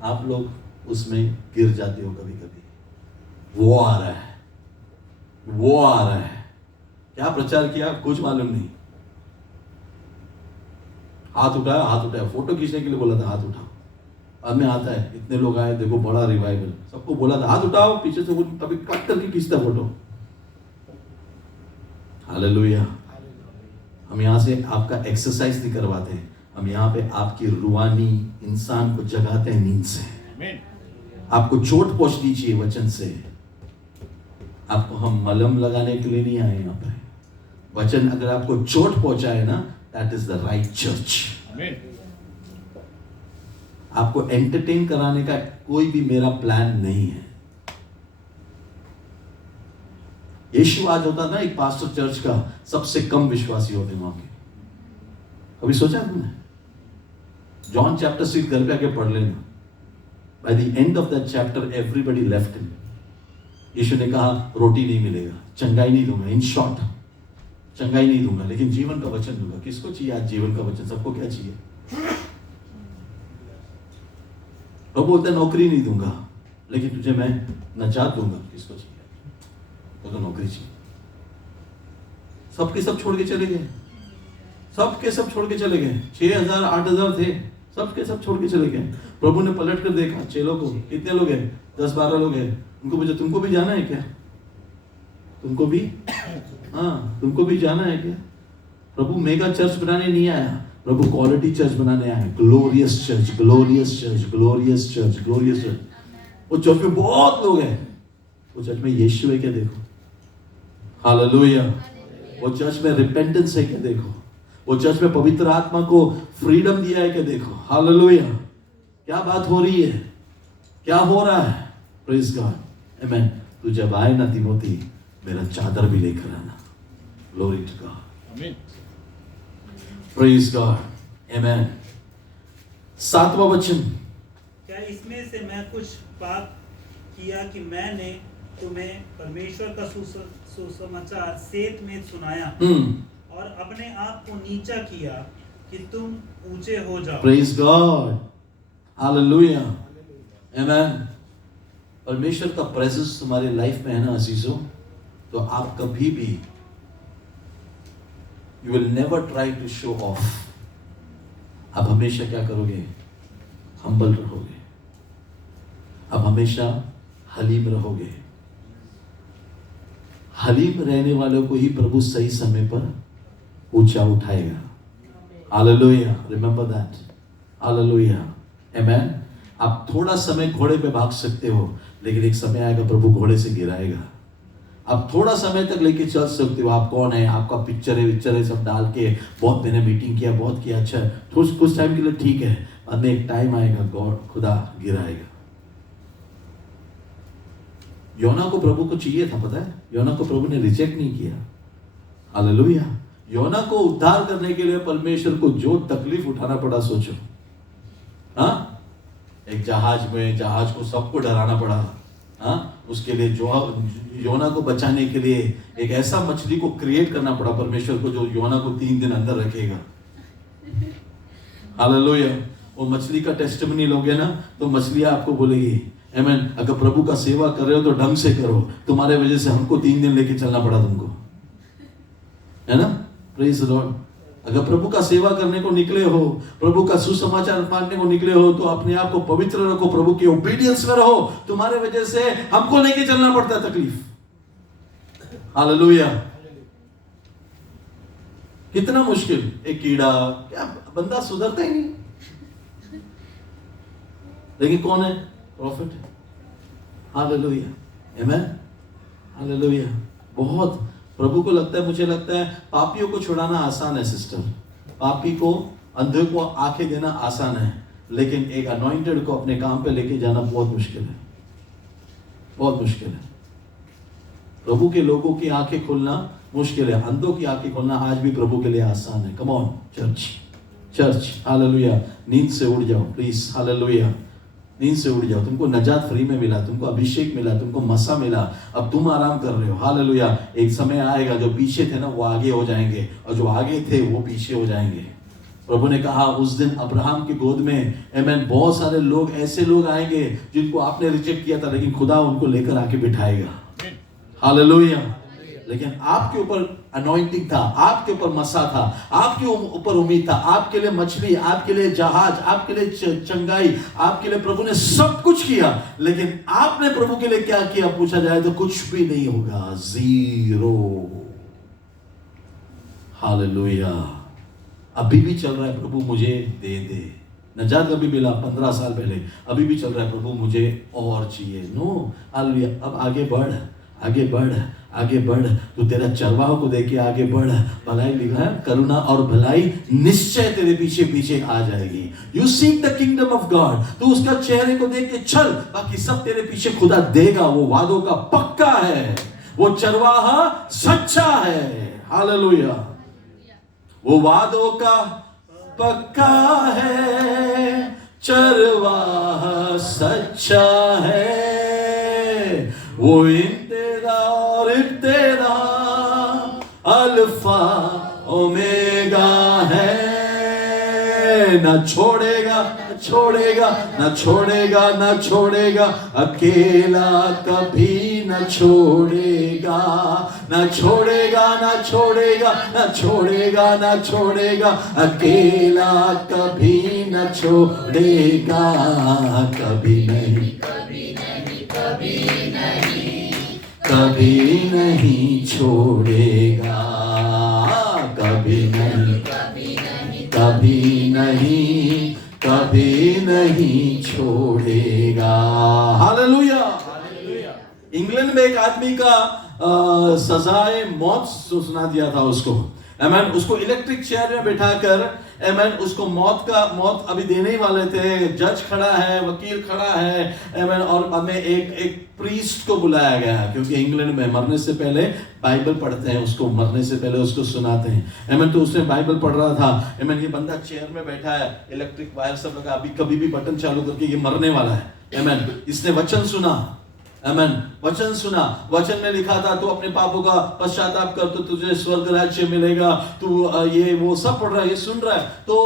आप लोग उसमें गिर जाते हो कभी कभी। वो आ रहा है, वो आ रहा है। क्या प्रचार किया कुछ मालूम नहीं। हाथ उठाया, हाथ उठाया, फोटो खींचने के लिए बोला था, हाथ उठाओ। बाद में आता है, इतने लोग आए, देखो बड़ा रिवाइवल। सबको बोला था हाथ उठाओ, पीछे से वो कभी कट करके खींचता फोटो। हालेलुया। हम यहाँ से आपका एक्सरसाइज नहीं करवाते, हम यहाँ पे आपकी रूहानी इंसान को जगाते हैं नींद से। आपको चोट पहुंचनी चाहिए वचन से। आपको हम मलहम लगाने के लिए नहीं आए यहाँ पे। वचन अगर आपको चोट पहुंचाए ना, that is the right church. आपको एंटरटेन कराने का कोई भी मेरा प्लान नहीं है। यीशु आज होता ना एक पास्टर चर्च का सबसे कम विश्वासी होते वहां के। कभी सोचा तुमने? जॉन चैप्टर 6 घर पे आके पढ़ लेना। By the end of that chapter everybody left him. यीशु ने कहा रोटी नहीं मिलेगा, चंगाई नहीं दूंगा। इन शॉर्ट, चंगाई नहीं दूंगा लेकिन जीवन का वचन दूंगा। किसको चाहिए आज जीवन का वचन? सबको क्या चाहिए? वो बोलते हैं नौकरी नहीं दूंगा लेकिन तुझे मैं नजात दूंगा। किसको चाहिए? तो नौकरी चाहिए। सबके सब छोड़ के चले गए, सबके सब छोड़ के चले गए। 6,000 8,000 थे, सबके सब छोड़ के चले गए। प्रभु ने पलट कर देखा चेलों को, कितने लोग हैं? 10-12 लोग हैं। उनको पूछा तुमको भी जाना है क्या? तुमको भी? हाँ, तुमको भी जाना है क्या? प्रभु मेगा चर्च बनाने नहीं आया, प्रभु क्वालिटी चर्च बनाने आया। Glorious church, glorious church, glorious church, glorious church. वो चर्च में बहुत लोग हैं, वो चर्च में यीशु है क्या? देखो। हालेलुया। वो चर्च में रिपेंटेंस है क्या? देखो। वो चर्च में पवित्र आत्मा को फ्रीडम दिया है क्या? देखो। हालेलुया। क्या बात हो रही है, क्या हो रहा है? Praise God. आमेन। तू जब आए ना तिमोथी, मेरा चादर भी लेकर आना। Glory to God. Amen. Praise God. Amen. 7वां वचन। क्या इसमें से मैं कुछ पाप किया कि मैंने तुम्हें परमेश्वर का सुसमाचार सेत में सुनाया और अपने आप को नीचा किया कि तुम ऊंचे हो जाओ? Praise God. हालेलुया। आमेन। परमेश्वर का प्रेजेंस तुम्हारे लाइफ में है ना अजीजों, तो आप कभी भी you will never try to show off. आप हमेशा क्या करोगे? हम्बल रहोगे। आप हमेशा हलीम रहोगे। हलीम रहने वालों को ही प्रभु सही समय पर ऊंचा उठाएगा। हालेलुया। Remember that. हालेलुया। आमेन। आप थोड़ा समय घोड़े पे भाग सकते हो, लेकिन एक समय आएगा प्रभु घोड़े से गिराएगा। आप थोड़ा समय तक लेके चल सकते हो। आप कौन है, आपका पिक्चर है सब डाल के, बहुत मैंने मीटिंग किया, बहुत किया, अच्छा कुछ टाइम के लिए ठीक है, बाद में एक टाइम आएगा गॉड खुदा गिराएगा। योना को प्रभु को चाहिए था, पता है? योना को प्रभु ने रिजेक्ट नहीं किया। हालेलुया। योना को उद्धार करने के लिए परमेश्वर को जो तकलीफ उठाना पड़ा, सोचो। हाँ, एक जहाज को सबको डराना पड़ा। हाँ, उसके लिए जो योना को बचाने के लिए एक ऐसा मछली को क्रिएट करना पड़ा परमेश्वर को, जो योना को 3 दिन अंदर रखेगा। हालेलुया। वो मछली का टेस्टिमनी लोगे ना, तो मछली आपको बोलेगी आमीन, अगर प्रभु का सेवा कर रहे हो तो ढंग से करो। तुम्हारे वजह से हमको 3 दिन लेके चलना पड़ा तुमको, है ना? Praise the Lord. अगर प्रभु का सेवा करने को निकले हो, प्रभु का सुसमाचार बांटने को निकले हो, तो अपने आप को पवित्र रखो, प्रभु के ओबीडियंस में रहो। तुम्हारे वजह से हमको लेके चलना पड़ता है तकलीफ। हालेलुया। कितना मुश्किल। एक कीड़ा, क्या बंदा सुधरता ही नहीं, लेकिन कौन है? प्रॉफिट। हालेलुया। आमेन। हालेलुया। बहुत प्रभु को लगता है, मुझे लगता है पापियों को छुड़ाना आसान है सिस्टर। पापी को अंधे को आंखें देना आसान है, लेकिन एक अनॉइंटेड को अपने काम पे लेके जाना बहुत मुश्किल है, बहुत मुश्किल है। प्रभु के लोगों की आंखें खोलना मुश्किल है, अंधों की आंखें खोलना आज भी प्रभु के लिए आसान है। Come on church, hallelujah. नींद से उठ जाओ प्लीज, हालेलुया। नींद से उठ जाओ, तुमको नजात फ्री में मिला, तुमको अभिषेक मिला, तुमको मसा मिला, अब तुम आराम कर रहे हो, हालेलुया। एक समय आएगा जो पीछे थे ना वो आगे हो जाएंगे, और जो आगे थे वो पीछे हो जाएंगे। प्रभु ने कहा उस दिन अब्राहम की गोद में, आमीन, बहुत सारे लोग, ऐसे लोग आएंगे जिनको आपने रिजेक्ट किया था, लेकिन खुदा उनको लेकर आके बिठाएगा, हालेलुया। लेकिन आपके ऊपर अनॉइंटिंग था, आपके ऊपर मसा था, आपके ऊपर उम्मीद था, आपके लिए मछली, आपके लिए जहाज, आपके लिए चंगाई, आपके लिए प्रभु ने सब कुछ किया, लेकिन आपने प्रभु के लिए क्या किया पूछा जाए तो कुछ भी नहीं होगा, जीरो। हालेलुया। अभी भी चल रहा है, प्रभु मुझे दे दे। नजात अभी मिला 15 साल पहले, अभी भी चल रहा है, प्रभु मुझे और चाहिए। No, hallelujah. अब आगे बढ़, आगे बढ़, आगे बढ़। तू तेरा चरवाहों को देके आगे बढ़। भलाई लिखा है, करुणा और भलाई निश्चय तेरे पीछे पीछे आ जाएगी। You seek the kingdom of God. तू उसका चेहरे को देख के चल, बाकी सब तेरे पीछे खुदा देगा। वो वादों का पक्का है, वो चरवाहा सच्चा है, हालेलुया। वो वादों का पक्का है, चरवाहा सच्चा है। वो इंतेदा और इब्तेदा, अल्फा ओमेगा है। ना छोड़ेगा, ना छोड़ेगा, ना छोड़ेगा, ना छोड़ेगा, अकेला कभी न छोड़ेगा। ना छोड़ेगा, ना छोड़ेगा, ना छोड़ेगा, ना छोड़ेगा, अकेला कभी न छोड़ेगा। कभी नहीं, कभी नहीं छोड़ेगा, कभी नहीं, कभी नहीं, कभी नहीं छोड़ेगा। हालेलुया। इंग्लैंड में एक आदमी का सजाए मौत सुना दिया था उसको, आमीन। उसको इलेक्ट्रिक चेयर में बैठाकर, आमीन, उसको मौत अभी देने ही वाले थे। जज खड़ा है, वकील खड़ा है, आमीन, और बाद में एक प्रीस्ट को बुलाया गया, क्योंकि इंग्लैंड में मरने से पहले बाइबल पढ़ते हैं, उसको मरने से पहले उसको सुनाते हैं, आमीन। तो उसने बाइबल पढ़ रहा था, आमीन। ये बंदा चेयर में बैठा है, इलेक्ट्रिक वायर सब लगा, अभी कभी भी बटन चालू करके ये मरने वाला है, आमीन। इसने वचन सुना, आमीन, वचन सुना। वचन में लिखा था तू अपने पापों का पश्चाताप कर तो तुझे स्वर्ग राज्य मिलेगा। तू ये वो सब पढ़ रहा है, ये सुन रहा है। तो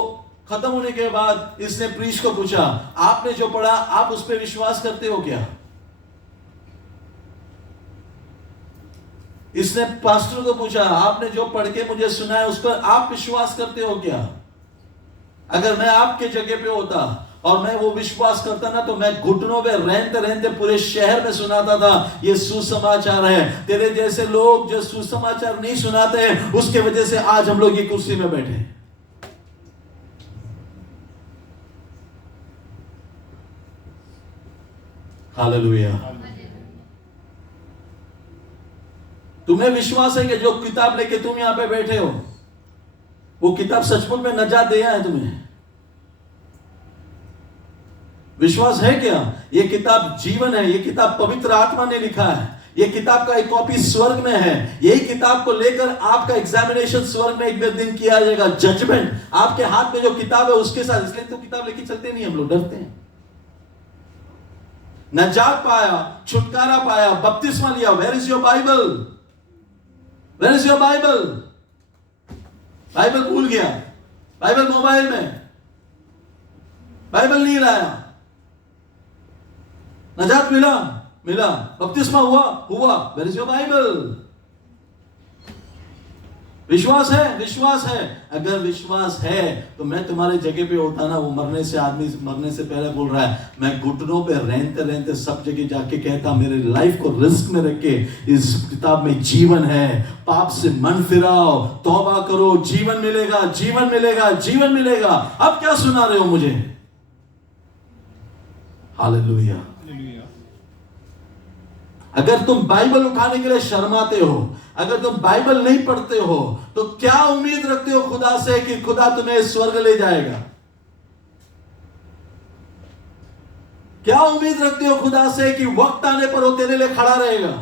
खत्म होने के बाद इसने प्रीस्ट को पूछा, आपने जो पढ़ा आप उस पर विश्वास करते हो क्या? इसने पास्टर को पूछा, आपने जो पढ़ के मुझे सुना है उस पर आप विश्वास करते हो क्या? अगर मैं आपके जगह पे होता और मैं वो विश्वास करता ना, तो मैं घुटनों पे रहते रहते पूरे शहर में सुनाता था ये सुसमाचार है। तेरे जैसे लोग जो सुसमाचार नहीं सुनाते हैं, उसके वजह से आज हम लोग ये कुर्सी में बैठे। हालेलुया। तुम्हें विश्वास है कि जो किताब लेके तुम यहां पे बैठे हो, वो किताब सचमुच में नजात दिया है तुम्हें? विश्वास है क्या? ये किताब जीवन है, ये किताब पवित्र आत्मा ने लिखा है, ये किताब का एक कॉपी स्वर्ग में है। यही किताब को लेकर आपका एग्जामिनेशन स्वर्ग में एक दिन किया जाएगा, जजमेंट। आपके हाथ में जो किताब है उसके साथ, इसलिए तो किताब लेके चलते नहीं, हम लोग डरते हैं। नजात पाया, छुटकारा पाया, बपतिस्मा लिया। Where is your Bible? Where is your Bible? Bible भूल गया, बाइबल मोबाइल में, बाइबल नहीं लाया। नजात मिला, बपतिस्मा हुआ, वेयर इज योर बाइबल? विश्वास है। अगर विश्वास है तो मैं तुम्हारे जगह पे होता ना, वो मरने से पहले बोल रहा है, मैं घुटनों पे रहते सब जगह जाके कहता, मेरे लाइफ को रिस्क में रख के इस किताब में जीवन है। पाप से मन फिराओ, तौबा करो, जीवन मिलेगा। अब क्या सुना रहे हो मुझे? हालेलुया। अगर तुम बाइबल उठाने के लिए शर्माते हो, अगर तुम बाइबल नहीं पढ़ते हो, तो क्या उम्मीद रखते हो खुदा से कि खुदा तुम्हें स्वर्ग ले जाएगा? क्या उम्मीद रखते हो खुदा से कि वक्त आने पर वो तेरे लिए खड़ा रहेगा?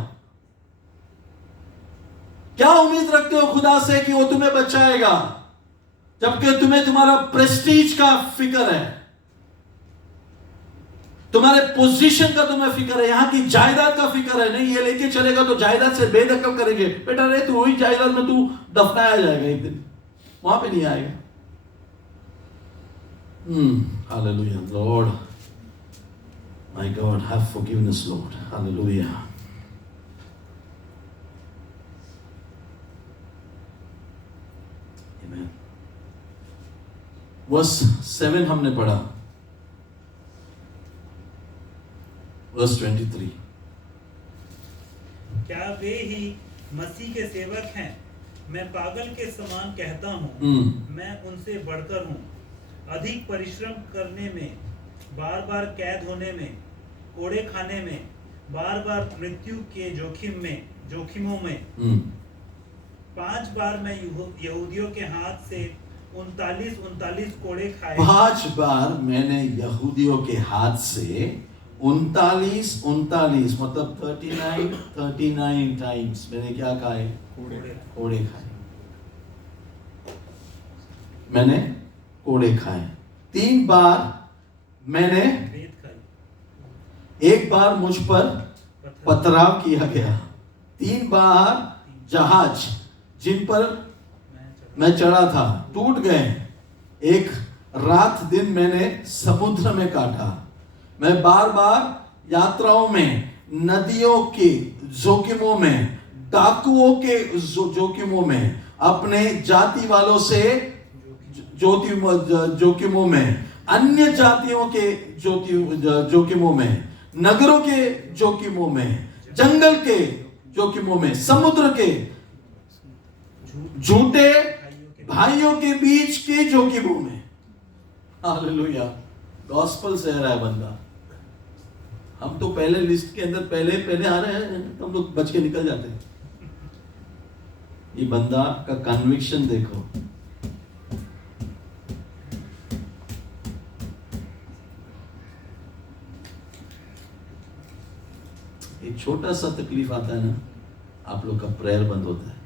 क्या उम्मीद रखते हो खुदा से कि वो तुम्हें बचाएगा, जबकि तुम्हें तुम्हारा प्रेस्टीज का फिक्र है, तुम्हारे पोजीशन का तुम्हें फिक्र है, यहां की जायदाद का फिक्र है? नहीं, ये लेके चलेगा तो जायदाद से बेदखल करेंगे। बेटा रे, तू वही जायदाद में तू दफनाया जाएगा एक दिन, वहां पे नहीं आएगा। Hallelujah Lord, my God, have forgiveness Lord, hallelujah. आमीन। वर्स 7 हमने पढ़ा, वर्स 23। क्या वे ही मसीह के सेवक हैं? मैं पागल के समान कहता हूँ, मैं उनसे बढ़कर हूँ। अधिक परिश्रम करने में, बार बार कैद होने में, कोड़े खाने में, बार बार मृत्यु के जोखिमों में 5 बार मैं यहूदियों के हाथ से 39 कोड़े खाए। 5 बार मैंने यहूदियों के हाथ से 39 मतलब 39 टाइम्स मैंने क्या खाए? कोड़े खाए। मैंने कोड़े खाए। 3 बार मैंने, एक बार मुझ पर पथराव किया गया, 3 बार जहाज जिन पर मैं चढ़ा था टूट गए, एक रात दिन मैंने समुद्र में काटा, मैं बार बार यात्राओं में, नदियों के जोखिमों में, डाकुओं के जोखिमों में, अपने जाति वालों से जोखिमों में, अन्य जातियों के जोखिमों में, नगरों के जोखिमों में, जंगल के जोखिमों में, समुद्र के झूठे भाइयों के बीच के जोखिमों में। हालेलुया, गॉस्पेल से रहा है बंदा। हम तो पहले लिस्ट के अंदर पहले आ रहे हैं, हम लोग बच के निकल जाते हैं। ये बंदा का कन्विक्शन देखो। एक छोटा सा तकलीफ आता है ना, आप लोग का प्रेयर बंद होता है,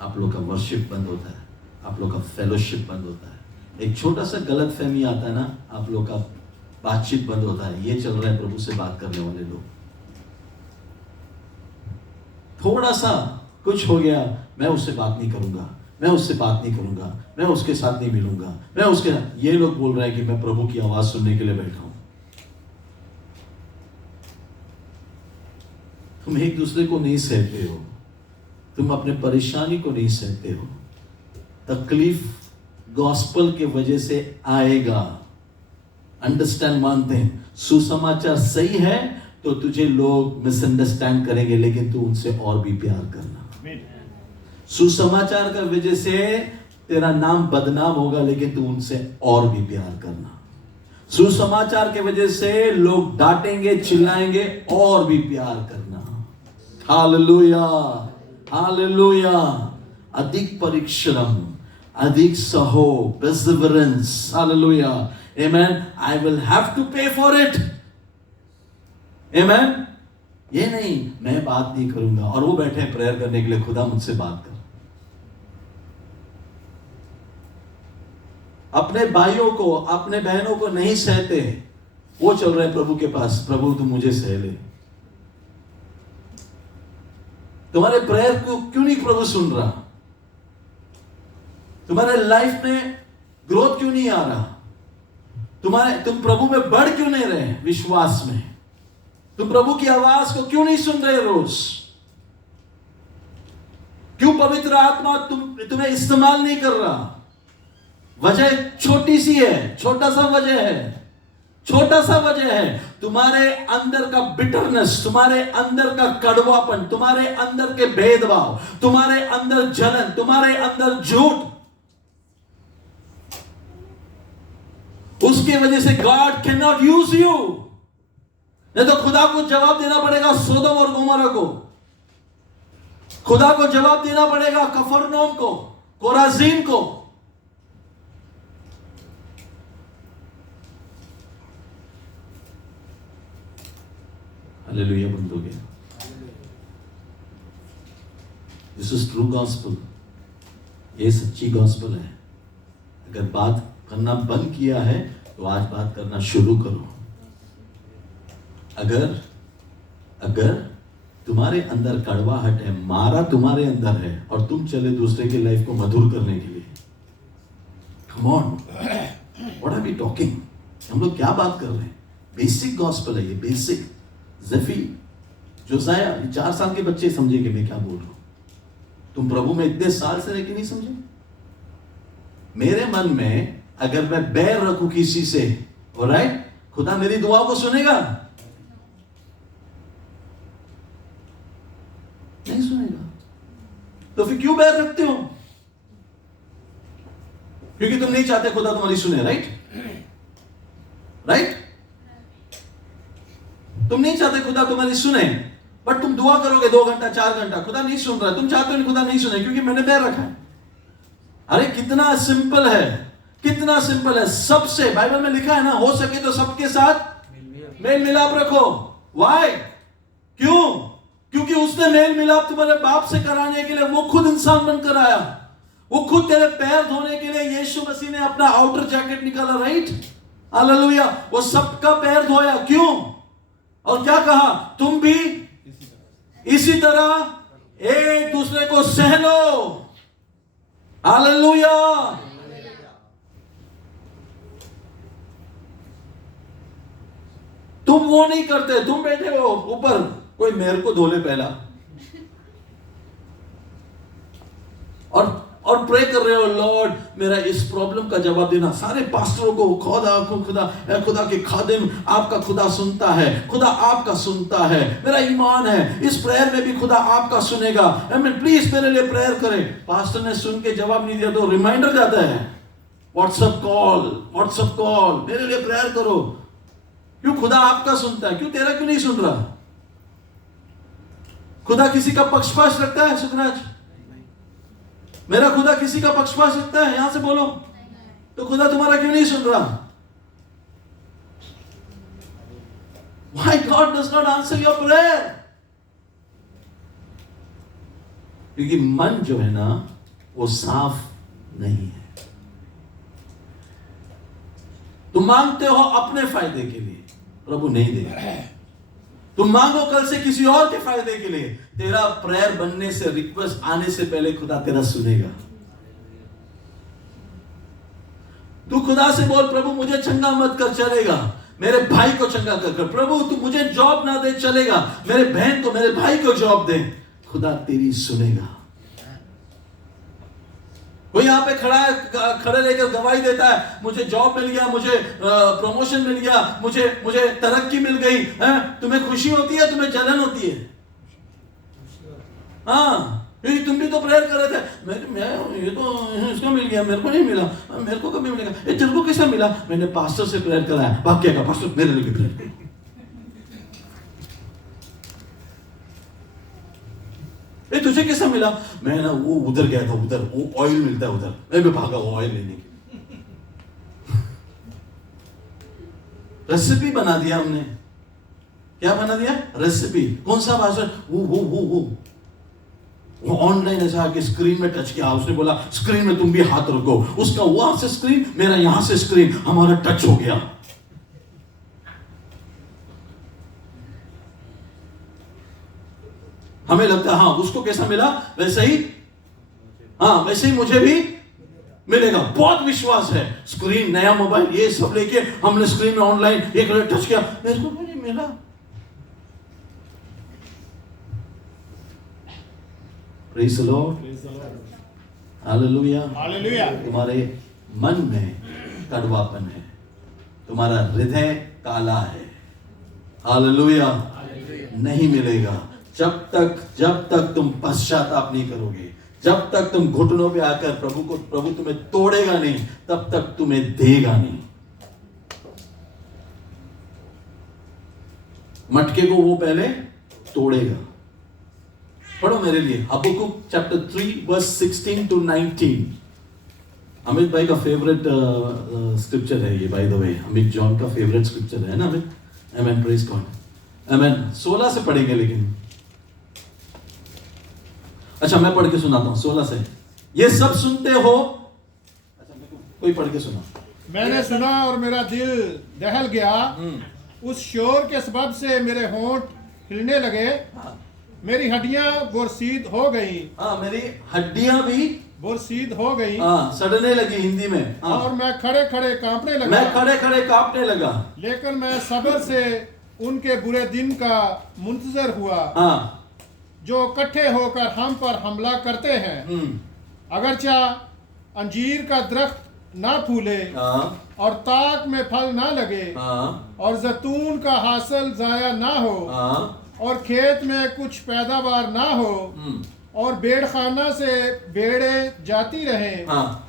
आप लोग का वर्शिप बंद होता है, आप लोग का फेलोशिप बंद होता है। एक छोटा सा गलत फहमी आता है ना, आप लोग का बातचीत बंद होता है। ये चल रहा है प्रभु से बात करने वाले लोग, थोड़ा सा कुछ हो गया, मैं उससे बात नहीं करूंगा, मैं उससे बात नहीं करूंगा, मैं उसके साथ नहीं मिलूंगा, मैं उसके, ये लोग बोल रहे हैं कि मैं प्रभु की आवाज सुनने के लिए बैठा हूं। तुम एक दूसरे को नहीं सहते हो, तुम अपने परेशानी को नहीं सहते हो। तकलीफ गॉस्पेल के वजह से आएगा, अंडरस्टैंड, मानते हैं। सुसमाचार सही है तो तुझे लोग मिसअंडरस्टैंड करेंगे, लेकिन तू उनसे और भी प्यार करना। सुसमाचार का वजह से तेरा नाम बदनाम होगा, लेकिन तू उनसे और भी प्यार करना। सुसमाचार के वजह से लोग डांटेंगे, चिल्लाएंगे, और भी प्यार करना। Hallelujah, hallelujah. अधिक परिश्रम, अधिक सहो, perseverance, hallelujah, amen. I will have to pay for it, amen. ये नहीं मैं बात नहीं करूंगा, और वो बैठे हैं प्रेयर करने के लिए, खुदा मुझसे बात कर। अपने भाइयों को, अपने बहनों को नहीं सहते, वो चल रहे हैं प्रभु के पास, प्रभु तू मुझे सह ले। तुम्हारे प्रेयर को क्यों नहीं प्रभु सुन रहा? तुम्हारे लाइफ में ग्रोथ क्यों नहीं आ रहा? तुम प्रभु में बढ़ क्यों नहीं रहे विश्वास में? तुम प्रभु की आवाज को क्यों नहीं सुन रहे रोज? क्यों पवित्र आत्मा तुम्हें इस्तेमाल नहीं कर रहा? वजह छोटी सी है, छोटा सा वजह है, छोटा सा वजह है। तुम्हारे अंदर का बिटरनेस, तुम्हारे अंदर का कड़वापन, तुम्हारे अंदर के भेदभाव, तुम्हारे अंदर जलन, तुम्हारे अंदर झूठ, उसके वजह से God can not use you. नहीं तो खुदा को जवाब देना पड़ेगा सोदोम और गोमोरा को, खुदा को जवाब देना पड़ेगा कफरनहूम को, कोराजीन को। हालेलुया, बंद हो गया। दिस इज ट्रू गॉस्पेल, ये सच्ची गॉस्पेल है। अगर बात करना बंद किया है तो आज बात करना शुरू करो। अगर तुम्हारे अंदर कड़वाहट है, मारा तुम्हारे अंदर है, और तुम चले दूसरे की लाइफ को मधुर करने के लिए, come on, what are we talking? हम लोग क्या बात कर रहे हैं? बेसिक गॉस्पेल है ये, बेसिक। ज़ेफी, जोसाया, ये 4 साल के बच्चे समझेंगे मैं क्या बोल रहा हूं। तुम प्रभु में इतने साल से रह के नहीं समझे? मेरे मन में अगर मैं बैर रखूं किसी से, ऑलराइट, खुदा मेरी दुआओं को सुनेगा? नहीं सुनेगा। तो फिर क्यों बैर रखते हो? क्योंकि तुम नहीं चाहते खुदा तुम्हारी सुने, राइट? राइट? तुम नहीं चाहते खुदा तुम्हारी सुने, बट तुम दुआ करोगे 2 घंटा 4 घंटा, खुदा नहीं सुन रहा है। तुम चाहते हो खुदा नहीं सुने क्योंकि मैंने बैर रखा है। अरे कितना सिंपल है, कितना सिंपल है। सबसे, बाइबल में लिखा है ना, हो सके तो सबके साथ मेल मिलाप रखो। वाई? क्यों? क्योंकि उसने मेल मिलाप तुम्हारे बाप से कराने के लिए वो खुद इंसान बनकर आया। वो खुद तेरे पैर धोने के लिए यीशु मसीह ने अपना आउटर जैकेट निकाला, राइट? हालेलुया। वो सबका पैर धोया। क्यों? और क्या कहा? तुम भी इसी तरह एक दूसरे को सह लो। हालेलुया। तुम वो नहीं करते, तुम बैठे हो ऊपर, कोई मेरे को धोले पहला, और प्रे कर रहे हो, लॉर्ड मेरा इस प्रॉब्लम का जवाब देना। सारे पास्टरों को खुदा के खादिम, आपका खुदा सुनता है, खुदा आपका सुनता है, मेरा ईमान है इस प्रेयर में भी खुदा आपका सुनेगा, प्लीज मेरे लिए प्रेयर करें। पास्टर ने सुन के जवाब नहीं दिया तो रिमाइंडर जाता है, व्हाट्सएप कॉल, मेरे लिए प्रेयर करो। क्यों? खुदा आपका सुनता है। क्यों तेरा क्यों नहीं सुन रहा? खुदा किसी का पक्षपात रखता है? सुखराज, मेरा खुदा किसी का पक्षपात रखता है? यहां से बोलो। तो खुदा तुम्हारा क्यों नहीं सुन रहा? Why God does not answer your prayer? क्योंकि मन जो है ना वो साफ नहीं है। तुम मांगते हो अपने फायदे के लिए, प्रभु नहीं देगा। तुम मांगो कल से किसी और के फायदे के लिए, तेरा प्रेयर बनने से, रिक्वेस्ट आने से पहले खुदा तेरा सुनेगा। तू खुदा से बोल, प्रभु मुझे चंगा मत कर, चलेगा, मेरे भाई को चंगा कर। प्रभु तू मुझे जॉब ना दे, चलेगा, मेरे बहन को, मेरे भाई को जॉब दे। खुदा तेरी सुनेगा। कोई यहाँ पे खड़े लेकर गवाही देता है, मुझे जॉब मिल गया, मुझे प्रमोशन मिल गया, मुझे तरक्की मिल गई, है? तुम्हें खुशी होती है? तुम्हें जलन होती है? हाँ, क्योंकि तुम भी तो प्रेयर कर रहे थे, मैं ये तो इसको मिल गया, मेरे को नहीं मिला, मेरे को कभी मिलेगा। ये तेरे को कैसा मिला? मैंने पास्टर से प्रेयर कराया। वाक्य का पास्टर मेरे लिए प्रेयर करो। ए तुझे कैसा मिला? मैं ना वो उधर गया था, उधर वो ऑयल मिलता है उधर, मैं भागा वो ऑयल लेने के। रेसिपी बना दिया हमने। क्या बना दिया? रेसिपी। कौन सा भाषण? वो ऑनलाइन ऐसा आके स्क्रीन में टच किया, उसने बोला स्क्रीन में तुम भी हाथ रखो, उसका वहां से स्क्रीन, मेरा यहां से स्क्रीन, हमारा टच हो गया। हमें लगता है हाँ उसको कैसा मिला वैसे ही, हाँ वैसे ही मुझे भी मिलेगा। बहुत विश्वास है। स्क्रीन, नया मोबाइल, ये सब लेके हमने स्क्रीन में ऑनलाइन एक टच किया, मेरे को नहीं मिला। Praise the Lord, hallelujah. तुम्हारे मन में कड़वापन है, तुम्हारा हृदय काला है, हालेलुया। नहीं मिलेगा जब तक तुम पश्चाताप नहीं करोगे, जब तक तुम घुटनों पे आकर प्रभु तुम्हें तोड़ेगा नहीं, तब तक तुम्हें देगा नहीं। मटके को वो पहले तोड़ेगा। पढ़ो मेरे लिए हबक्कुक चैप्टर 3 वर्स 16 to 19। अमित भाई का फेवरेट स्क्रिप्चर है ये, bye the way Amit John का फेवरेट स्क्रिप्चर है ना अमित? आमेन, प्रेज गॉड, आमेन। 16 से पढ़ेंगे लेकिन, अच्छा मैं पढ़ के सुनाता हूं 16 से। ये सब सुनते हो, अच्छा कोई पढ़ के सुना। मैंने सुना और मेरा दिल दहल गया, उस शोर के सबब से मेरे होंठ हिलने लगे, मेरी हड्डियां बुरसीद हो गई। हाँ, मेरी हड्डियां भी बुरसीद हो गई, हाँ, सड़ने लगी हिंदी में। हाँ, और मैं खड़े खड़े कांपने लगा। मैं खड़े खड़े कांपने लगा, लेकिन मैं सब्र से उनके बुरे दिन का मुंतजर हुआ, हाँ, जो इकट्ठे होकर हम पर हमला करते हैं। अगरचा अंजीर का दरख्त ना फूले हाँ, और ताक में फल ना लगे, हाँ, और जैतून का हासिल जाया ना हो, हाँ, और खेत में कुछ पैदावार ना हो, और बेड़खाना से बेड़े जाती रहें, हाँ,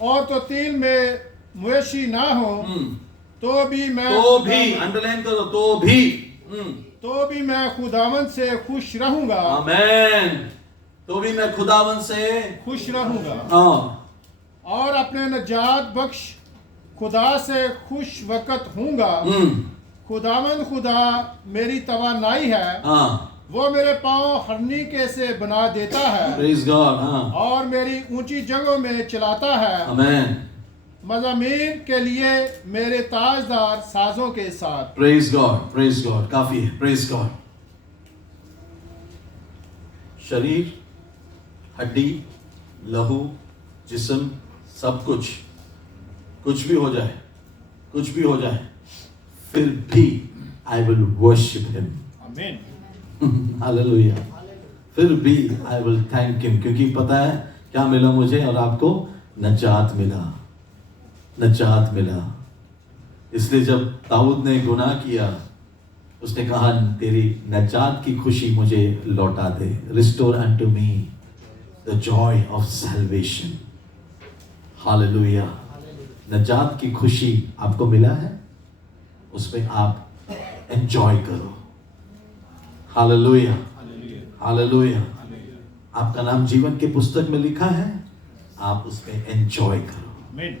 और तो तिल में मवेशी ना हो, तो भी मैं अंडरलाइन करो, तो भी मैं खुदावंद से खुश रहूंगा। आमेन, तो भी मैं खुदावंद से खुश रहूंगा, हाँ, और अपने नजात बख्श खुदा से खुश वक़्त हूँगा। खुदावंद खुदा मेरी तवानाई है, हाँ, वो मेरे पाँव हरनीके से बना देता है, प्रेज गॉड, हाँ, और मेरी ऊंची जगहों में चलाता है। आमेन, मज़ामीन के लिए मेरे ताजदार साजों के साथ। प्रेज गॉड, काफी है, प्रेज गॉड। शरीर, हड्डी, लहू, जिस्म, सब कुछ भी हो जाए, फिर भी आई विल वर्शिप हिम। आमीन, हालेलुया। फिर भी आई विल थैंक हिम, क्योंकि पता है क्या मिला मुझे और आपको? नजात मिला। इसलिए जब दाऊद ने गुनाह किया, उसने कहा तेरी नजात की खुशी मुझे लौटा दे। Restore unto me the joy of salvation. Hallelujah. नजात की खुशी आपको मिला है, उसमें आप एंजॉय करो। Hallelujah, hallelujah. आपका नाम जीवन के पुस्तक में लिखा है, आप उसमें एंजॉय करो। आमीन।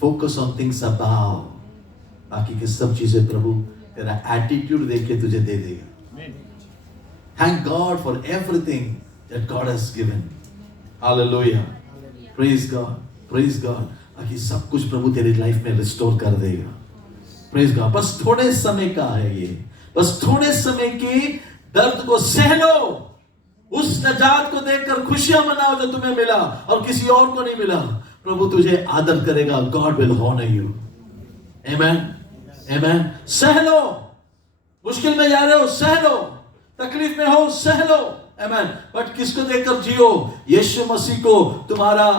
Focus on things above. बाकी की सब चीजें प्रभु तेरा एटीट्यूड देख के तुझे दे देगा। आमीन। Thank God for everything that God has given. Hallelujah, praise God. बाकी सब कुछ प्रभु तेरी लाइफ में रिस्टोर कर देगा। Praise God. बस थोड़े समय का है ये, बस थोड़े समय की दर्द को सह लो। उस नजात को देखकर खुशियां मनाओ जो तुम्हें मिला और किसी और को नहीं मिला। प्रभु तुझे आदर करेगा। God will honour you. Amen, amen. सह लो। मुश्किल में जा रहे हो, सह लो। तकलीफ में हो, सह लो। आमेन। बट किसको देखकर जियो? यीशु मसीह को, तुम्हारा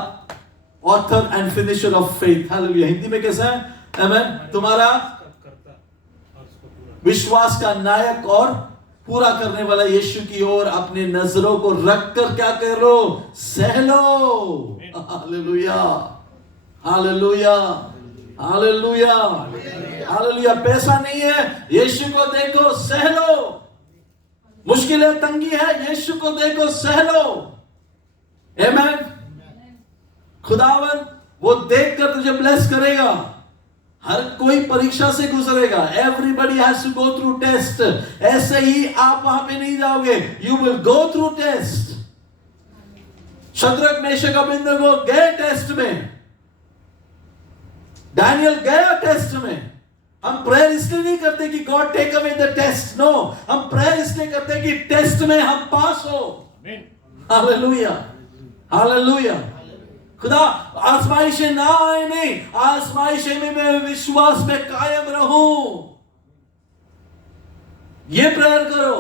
author and finisher of faith. Hallelujah. Hindi में कैसा है? आमेन। तुम्हारा विश्वास का नायक और पूरा करने वाला यीशु की ओर अपने नजरों को रखकर क्या करो? सह लो। Hallelujah, hallelujah, hallelujah, hallelujah. पैसा नहीं है, यीशु को देखो, सह लो। मुश्किलें, तंगी है, यीशु को देखो, सह लो। आमेन। खुदावन वो देखकर तुझे ब्लेस करेगा। हर कोई परीक्षा से गुजरेगा। Everybody has to go through test. ऐसे ही आप वहां पे नहीं जाओगे। You will go through test. Shadrach, Meshach, Abednego गए टेस्ट में। डैनियल गया टेस्ट में। हम प्रेयर इसलिए नहीं करते कि God take away the test. No, हम प्रेयर इसलिए करते हैं कि टेस्ट में हम पास हो। Hallelujah, hallelujah. खुदा आजमाइशें ना आए, नहीं, आजमाइशें में मैं विश्वास में कायम रहूं। ये प्रेयर करो।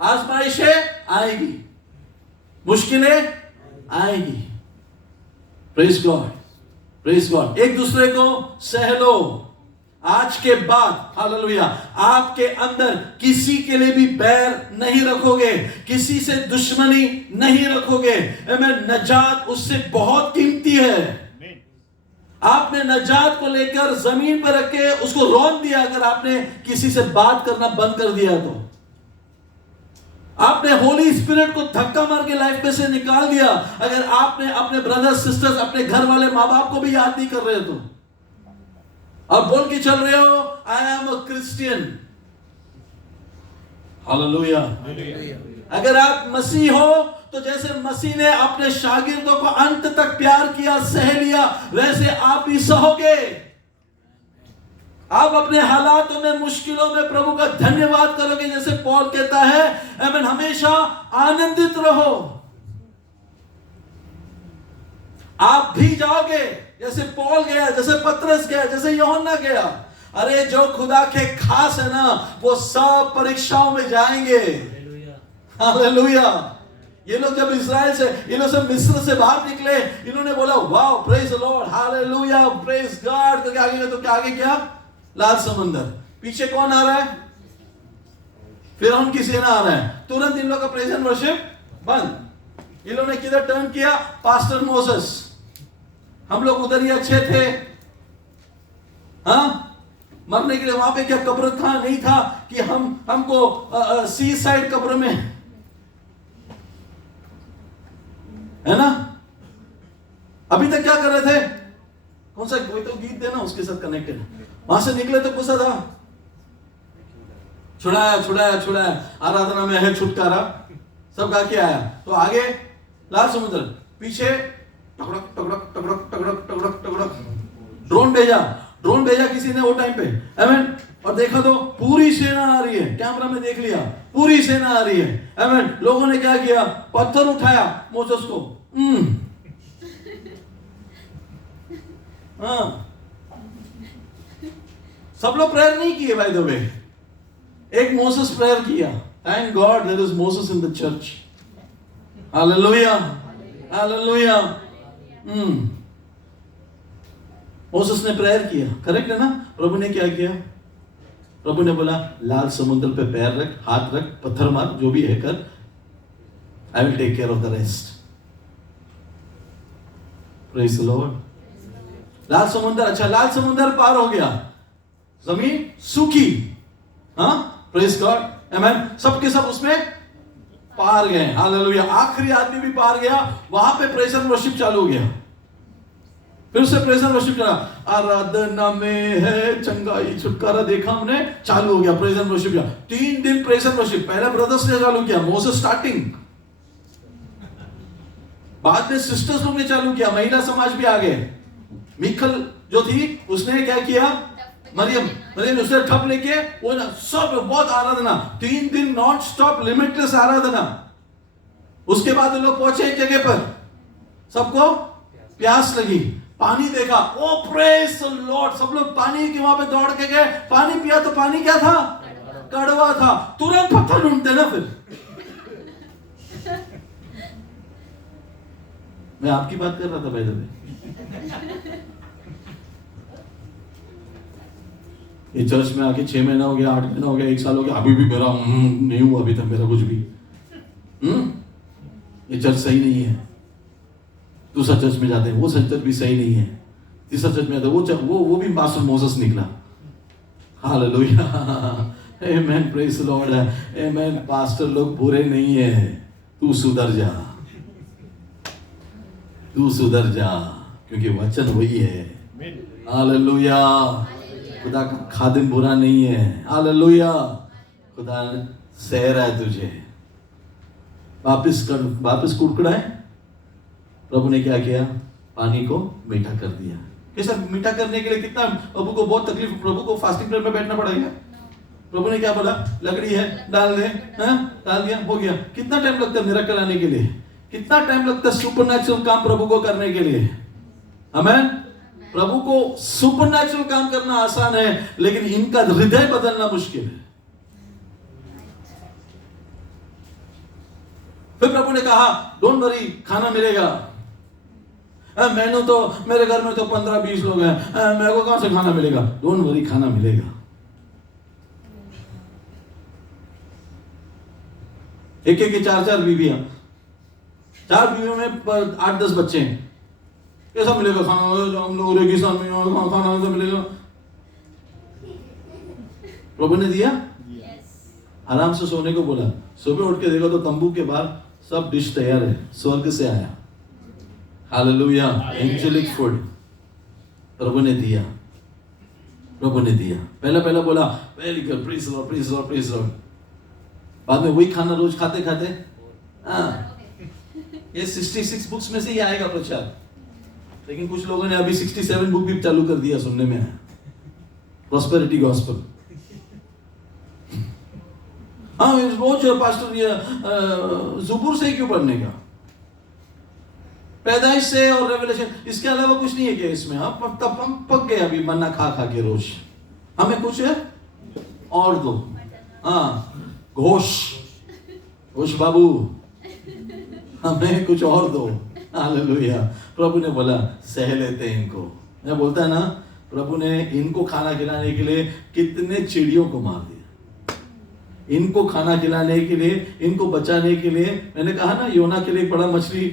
आजमाइशें आएगी, मुश्किलें आएगी। Praise God, praise God. एक दूसरे को सह लो। आज के बाद, हालेलुया, आपके अंदर किसी के लिए भी बैर नहीं रखोगे, किसी से दुश्मनी नहीं रखोगे। आमीन। नजात उससे बहुत कीमती है। आपने नजात को लेकर जमीन पर रख के उसको रौंद दिया। अगर आपने किसी से बात करना बंद कर दिया तो आपने होली स्पिरिट को धक्का मार के लाइफ में से निकाल दिया। अगर आपने अपने ब्रदर्स सिस्टर्स, अपने घर वाले माँ बाप को भी याद नहीं कर रहे तो अब बोल के चल रहे हो I am a Christian. Hallelujah. अगर आप मसीह हो तो जैसे मसीह ने अपने शागिर्दों को अंत तक प्यार किया, सह लिया, वैसे आप भी सहोगे। आप अपने हालातों में, मुश्किलों में प्रभु का धन्यवाद करोगे। जैसे पौल कहता है आमीन, हमेशा आनंदित रहो। आप भी जाओगे जैसे पौल गया, जैसे पतरस गया, जैसे यूहन्ना गया। अरे जो खुदा के खास है ना, वो सब परीक्षाओं में जाएंगे। हालेलुया। ये लोग जब इस्राएल से, ये लोग सब मिस्र से बाहर निकले, इन्होंने बोला wow praise the Lord, hallelujah, praise God. तो क्या आगे क्या? लाल समंदर। पीछे कौन आ रहा है? फिरौन की सेना आ रहा है। तुरंत इन लोगों का प्रेज एंड वर्शिप बंद। इन लोगों ने किधर टर्न किया? Pastor Moses. हम लोग उधर ही अच्छे थे, हाँ? मरने के लिए वहां पे क्या कब्र था? नहीं था कि हमको सी साइड कब्र में, है ना? अभी तक क्या कर रहे थे? कौन सा कोई तो गीत देना उसके साथ कनेक्टेड। वहां से निकले तो गुस्सा था, छुड़ाया छुड़ाया छुड़ाया, आराधना में है छुटकारा, सब गा के आया। तो आगे लाल समुद्र, पीछे टकड़क टकड़क टकड़क टकड़क टकड़क टकड़क ड्रोन भेजा किसी ने वो टाइम पे, आमीन। और देखा तो पूरी सेना आ रही है, कैमरा में देख लिया, पूरी सेना आ रही है, आमीन। लोगों ने क्या किया? पत्थर उठाया मोसेस को, हाँ। सब लोग प्रेयर नहीं किए बाय द वे, एक मोसेस प्रेयर किया। Thank God there is Moses in the church. Hallelujah, hallelujah. Moses ने प्रेयर किया, करेक्ट है ना? प्रभु ने क्या किया? प्रभु ने बोला लाल समुद्र पे पैर रख, हाथ रख, पत्थर मार, जो भी है कर, I will take care of the rest. Praise the Lord. लाल समुद्र, अच्छा लाल समुद्र पार हो गया, जमीन सूखी, हाँ, प्रेज गॉड, आमीन। सबके सब उसमें पार गए, हालेलुया। आखिरी आदमी भी पार गया, वहां पे प्रेज एंड वर्शिप चालू हो गया। फिर उससे प्रेज एंड वर्शिप करा, आराधना में है चंगाई छुटकारा, देखा हमने, चालू हो गया प्रेज एंड वर्शिप। 3 दिन प्रेज एंड वर्शिप। पहले ब्रदर्स ने चालू किया, मोसेस स्टार्टिंग, बाद में सिस्टर्स लोग ने चालू किया, महिला समाज भी आ गए। मिखल जो थी उसने क्या किया? मरियम ने उसने ठप लेके वो सब बहुत आराधना, 3 दिन नॉन स्टॉप लिमिटलेस आराधना। उसके बाद वो लोग पहुंचे एक जगह पर, सबको प्यास लगी, पानी देखा, ओ प्रेज द लॉर्ड, सब लोग पानी के वहां पे दौड़ के गए, पानी पिया तो पानी क्या था? कड़वा था। तुरंत पत्थर ढूंढते ना। फिर मैं आपकी बात कर रहा था भाई। ये चर्च में आके 6 महीना हो गया, 8 महीना हो गया, 1 साल हो गया, अभी भी मेरा नहीं हुआ अभी तक मेरा कुछ भी। ये चर्च सही नहीं है। दूसरा चर्च में जाते हैं, वो चर्च भी सही नहीं है। तीसरा चर्च में जाते हैं, वो भी पास्टर मोसेस निकला। Hallelujah, amen, praise the Lord, amen. Pastor लोग बुरे नहीं है, तू सुधर जा, तू सुधर जा, क्योंकि वचन वही है। हालेलुया। खुदा का खादिम बुरा नहीं है, हालेलुया। खुदा सह रहा है तुझे, वापस कुड़कुड़ा है। प्रभु ने क्या किया? पानी को मीठा कर दिया। कैसा मीठा करने के लिए कितना प्रभु को बहुत तकलीफ, प्रभु को फास्टिंग प्रेयर में बैठना पड़ेगा। प्रभु ने क्या बोला? लकड़ी है, डाल दे, डाल दिया, हो गया। कितना टाइम लगता है मिरेकल आने के लिए? कितना टाइम लगता है सुपरनैचुरल काम प्रभु को करने के लिए? आमेन। प्रभु को सुपरनैचुरल काम करना आसान है, लेकिन इनका हृदय बदलना मुश्किल है। फिर प्रभु ने कहा डोंट वरी, खाना मिलेगा। मैंने तो, मेरे घर में तो 15-20 लोग हैं, मेरे को कहां से खाना मिलेगा? डोंट वरी, खाना मिलेगा। एक 4 बीवियां, 4 बीवियों में 8-10 बच्चे हैं। कैसा मिलेगा खाना, जो हम लोग रेगिस्तान में खाना कैसा मिलेगा? प्रभु ने दिया, आराम से सोने को बोला। सुबह उठ के देखो तो तंबू के बाहर सब डिश तैयार है, स्वर्ग से आया। हालेलुया, एंजेलिक फूड प्रभु ने दिया, प्रभु ने दिया। पहला बोला very good, praise Lord, praise Lord, praise Lord. बाद में वही खाना रोज खाते खाते ये 66 बुक्स में से ही आएगा प्रचार। लेकिन कुछ लोगों ने अभी 67 बुक भी चालू कर दिया, सुनने में आया, प्रॉस्पेरिटी गॉस्पेल। हाँ, रोज पास्टर ये ज़ुबूर से क्यों पढ़ने का, पैदाइश से और रेवलेशन, इसके अलावा कुछ नहीं है क्या इसमें? हम पक गए अभी मन्ना खा खा के रोज, हमें कुछ है और दो। हाँ, घोष बाबू, हमें कुछ और दो। हालेलुया। प्रभु ने बोला सह लेते हैं इनको। मैं बोलता है ना, प्रभु ने इनको खाना खिलाने के लिए कितने चिड़ियों को मार दिया, इनको खाना खिलाने के लिए, इनको बचाने के लिए। मैंने कहा ना, योना के लिए एक बड़ा मछली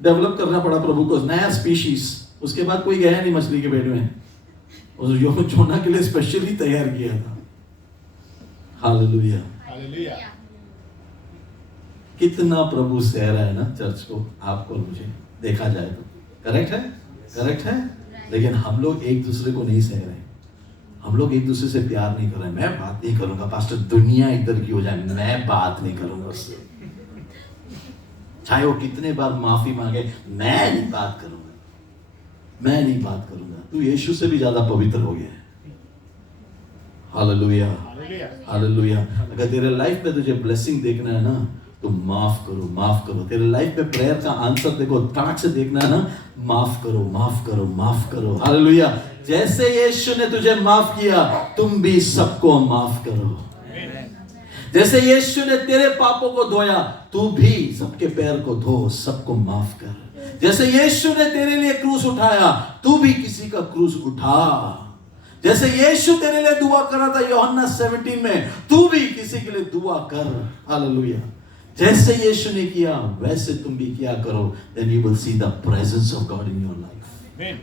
डेवलप करना पड़ा प्रभु को, नया स्पीशीज। उसके बाद कोई गया नहीं मछली के पेट में, उस योना के लिए स्पेशली तैयार किया था। Hallelujah, hallelujah. कितना प्रभु सह रहा है ना चर्च को, आपको और मुझे, देखा जाए तो। करेक्ट है, करेक्ट है। लेकिन हम लोग एक दूसरे को नहीं सह रहे, हम लोग एक दूसरे से प्यार नहीं कर रहे। मैं बात नहीं करूंगा पास्टर, दुनिया इधर की हो जाए, मैं बात नहीं करूंगा उससे, चाहे वो कितने बार माफी मांगे, मैं नहीं बात करूंगा, मैं नहीं बात करूंगा। तू यीशु से भी ज्यादा पवित्र हो गया है। Hallelujah, hallelujah. अगर तेरे लाइफ में तुझे ब्लेसिंग देखना है ना, तो माफ करो, माफ करो। तेरे लाइफ में प्रेयर का आंसर देखो, ताक से देखना है ना, माफ करो, माफ करो, माफ करो। हालेलुया। जैसे यीशु ने तुझे माफ किया, तुम भी सबको माफ करो। जैसे यीशु ने तेरे पापों को धोया, तू भी सबके पैर को धो, सबको माफ कर। जैसे यीशु ने तेरे लिए क्रूस उठाया, तू भी किसी का क्रूस उठा। जैसे यीशु तेरे लिए दुआ कर रहा था यूहन्ना 17 में, तू भी किसी के लिए दुआ कर। हालेलुया। जैसे यीशु ने किया, वैसे तुम भी किया करो। Then you will see the presence of God in your life.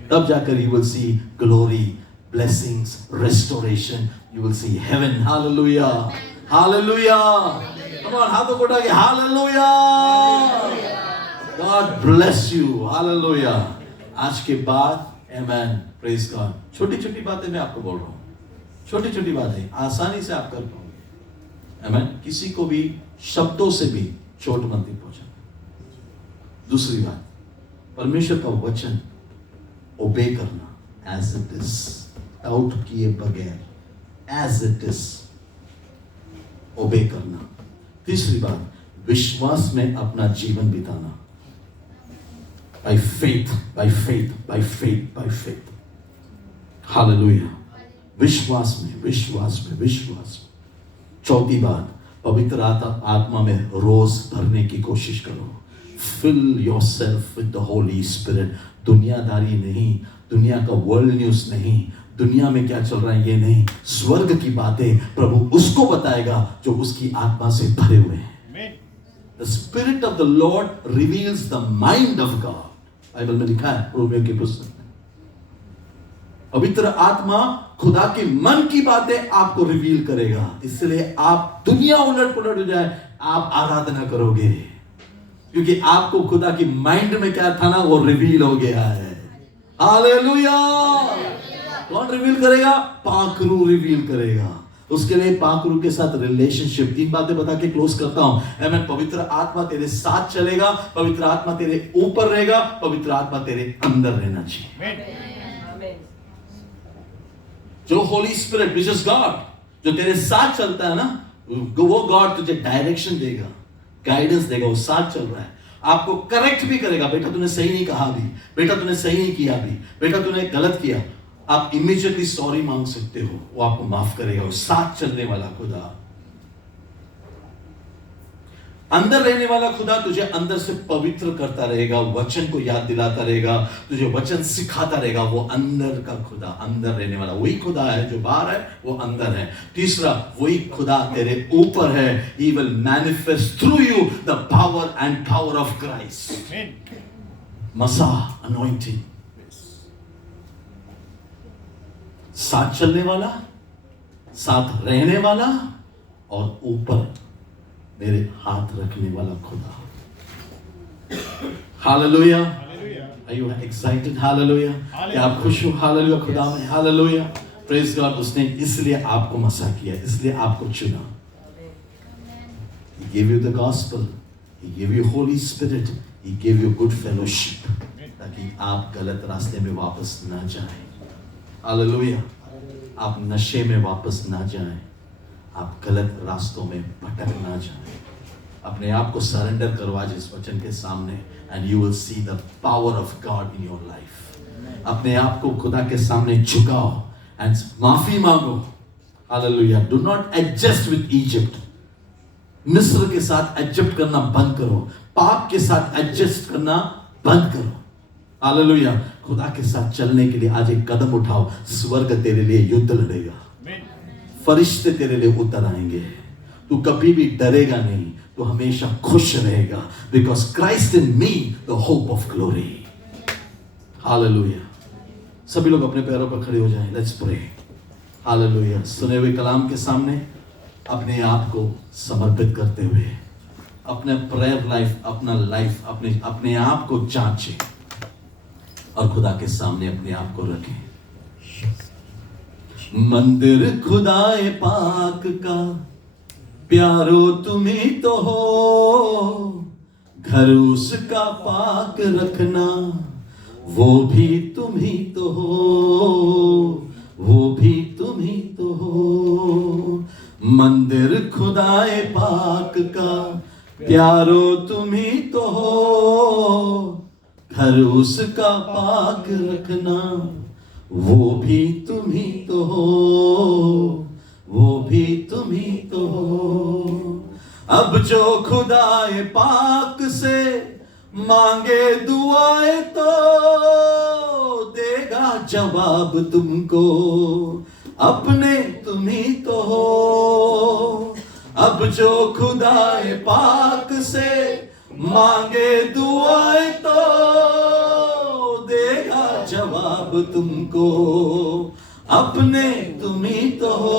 तब जाकर you will see glory, blessings, restoration. You will see heaven. Hallelujah. Hallelujah. Come on, हाथों को उठा के Hallelujah. God bless you. Hallelujah. आज के बाद, Amen. Praise God. छोटी-छोटी बातें मैं आपको बोल रहा हूँ, छोटी-छोटी बातें आसानी से आप कर पाओगे। Amen. किसी को भी शब्दों से भी चोट मत पहुंचा। दूसरी बात, परमेश्वर का वचन ओबे करना, एज इट इज, डाउट किए बगैर, एज इट इज ओबे करना। तीसरी बात, विश्वास में अपना जीवन बिताना, by faith, by faith, by faith, by faith. Hallelujah. विश्वास में, विश्वास में, विश्वास में। चौथी बात, पवित्र आत्मा में रोज भरने की कोशिश करो। Fill yourself with the holy spirit. दुनियादारी नहीं, दुनिया का वर्ल्ड न्यूज नहीं, दुनिया में क्या चल रहा है ये नहीं, स्वर्ग की बातें प्रभु उसको बताएगा जो उसकी आत्मा से भरे हुए हैं। The spirit of the Lord reveals the mind of God. Bible में लिखा है, रोमियो की पुस्तक में। पवित्र आत्मा खुदा के मन की बातें आपको रिवील करेगा, इसलिए आप दुनिया उलट पुलट हो जाए, आप आराधना करोगे, क्योंकि आपको खुदा की माइंड में क्या था ना, वो रिवील हो गया है। हालेलुया। कौन रिवील करेगा? पाखरू रिवील करेगा। उसके लिए पाखरू के साथ रिलेशनशिप। 3 बातें बता के क्लोज करता हूं। आमेन। पवित्र आत्मा तेरे साथ चलेगा, पवित्र आत्मा तेरे ऊपर रहेगा, पवित्र आत्मा तेरे अंदर रहना चाहिए। जो Holi spirit which is God, जो तेरे साथ चलता है ना, वो गॉड तुझे डायरेक्शन देगा, गाइडेंस देगा। वो साथ चल रहा है, आपको करेक्ट भी करेगा। बेटा तूने सही नहीं कहा भी, बेटा तूने सही नहीं किया भी, बेटा तूने गलत किया, आप इमीडिएटली सॉरी मांग सकते हो, वो आपको माफ करेगा। वो साथ चलने वाला खुदा, अंदर रहने वाला खुदा तुझे अंदर से पवित्र करता रहेगा, वचन को याद दिलाता रहेगा, तुझे वचन सिखाता रहेगा। वो अंदर का खुदा, अंदर रहने वाला वही खुदा है जो बाहर है, वो अंदर है। तीसरा, वही खुदा तेरे ऊपर है। He will manifest through you the power and power of Christ. मसा, anointing, साथ चलने वाला, साथ रहने वाला और ऊपर मेरे हाथ रखने वाला खुदा। Hallelujah. Are you excited? Hallelujah. क्या आप खुश हो? हालेलुया खुदा में। हालेलुया। Praise God. उसने इसलिए आपको मसा किया, इसलिए आपको चुना। He gave you the gospel, He gave you Holy Spirit, He gave you good fellowship, ताकि आप गलत रास्ते में वापस ना जाएं। हालेलुया। आप नशे में वापस ना जाएं, आप गलत रास्तों में भटक ना जाएं। अपने आप को सरेंडर करो आज इस वचन के सामने, and you will see the power of God in your life। अपने आप को खुदा के सामने झुकाओ and माफी मांगो। Hallelujah. Do not adjust with Egypt। मिस्र के साथ एडजस्ट करना बंद करो, पाप के साथ एडजस्ट करना बंद करो। हालेलुया। खुदा के साथ चलने के लिए आज एक कदम उठाओ। स्वर्ग तेरे लिए युद्ध लड़ेगा, फरिश्ते तेरे लिए उतर आएंगे। तू कभी भी डरेगा नहीं, तू हमेशा खुश रहेगा। Because Christ in me the hope of glory. Hallelujah. सभी लोग अपने पैरों पर खड़े हो जाएं। Let's pray. हालेलुया। सुने हुए कलाम के सामने अपने आप को समर्पित करते हुए अपने प्रेयर लाइफ, अपना लाइफ, अपने आप को जांचें और खुदा के सामने अपने आप को रखें। मंदिर खुदाए पाक का प्यारो तुम्ही तो हो, घर उसका पाक रखना वो भी तुम्ही तो हो, वो भी तुम्ही तो हो। मंदिर खुदाए पाक का प्यारो तुम्ही तो हो, घर उसका पाक रखना वो भी तुम्ही तो हो, वो भी तुम्ही तो हो। अब जो खुदाए पाक से मांगे दुआएं तो देगा जवाब तुमको, अपने तुम्ही तो हो। अब जो खुदाए पाक से मांगे दुआएं तो देगा जवाब तुमको, अपने तुम्ही तो हो।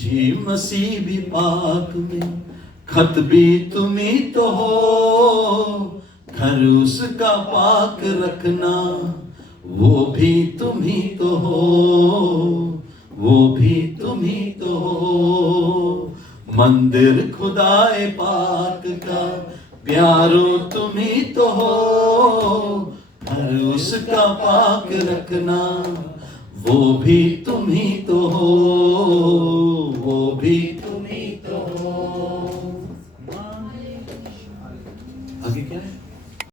जी मसीह भी पाक में, खत भी तुम्ही तो हो, घर उसका पाक रखना वो भी तुम्ही तो हो, वो भी तुम्ही तो हो। मंदिर खुदाए पाक का प्यारो तुम्ही तो हो, घर उसका पाक रखना वो भी तुम्ही तो हो,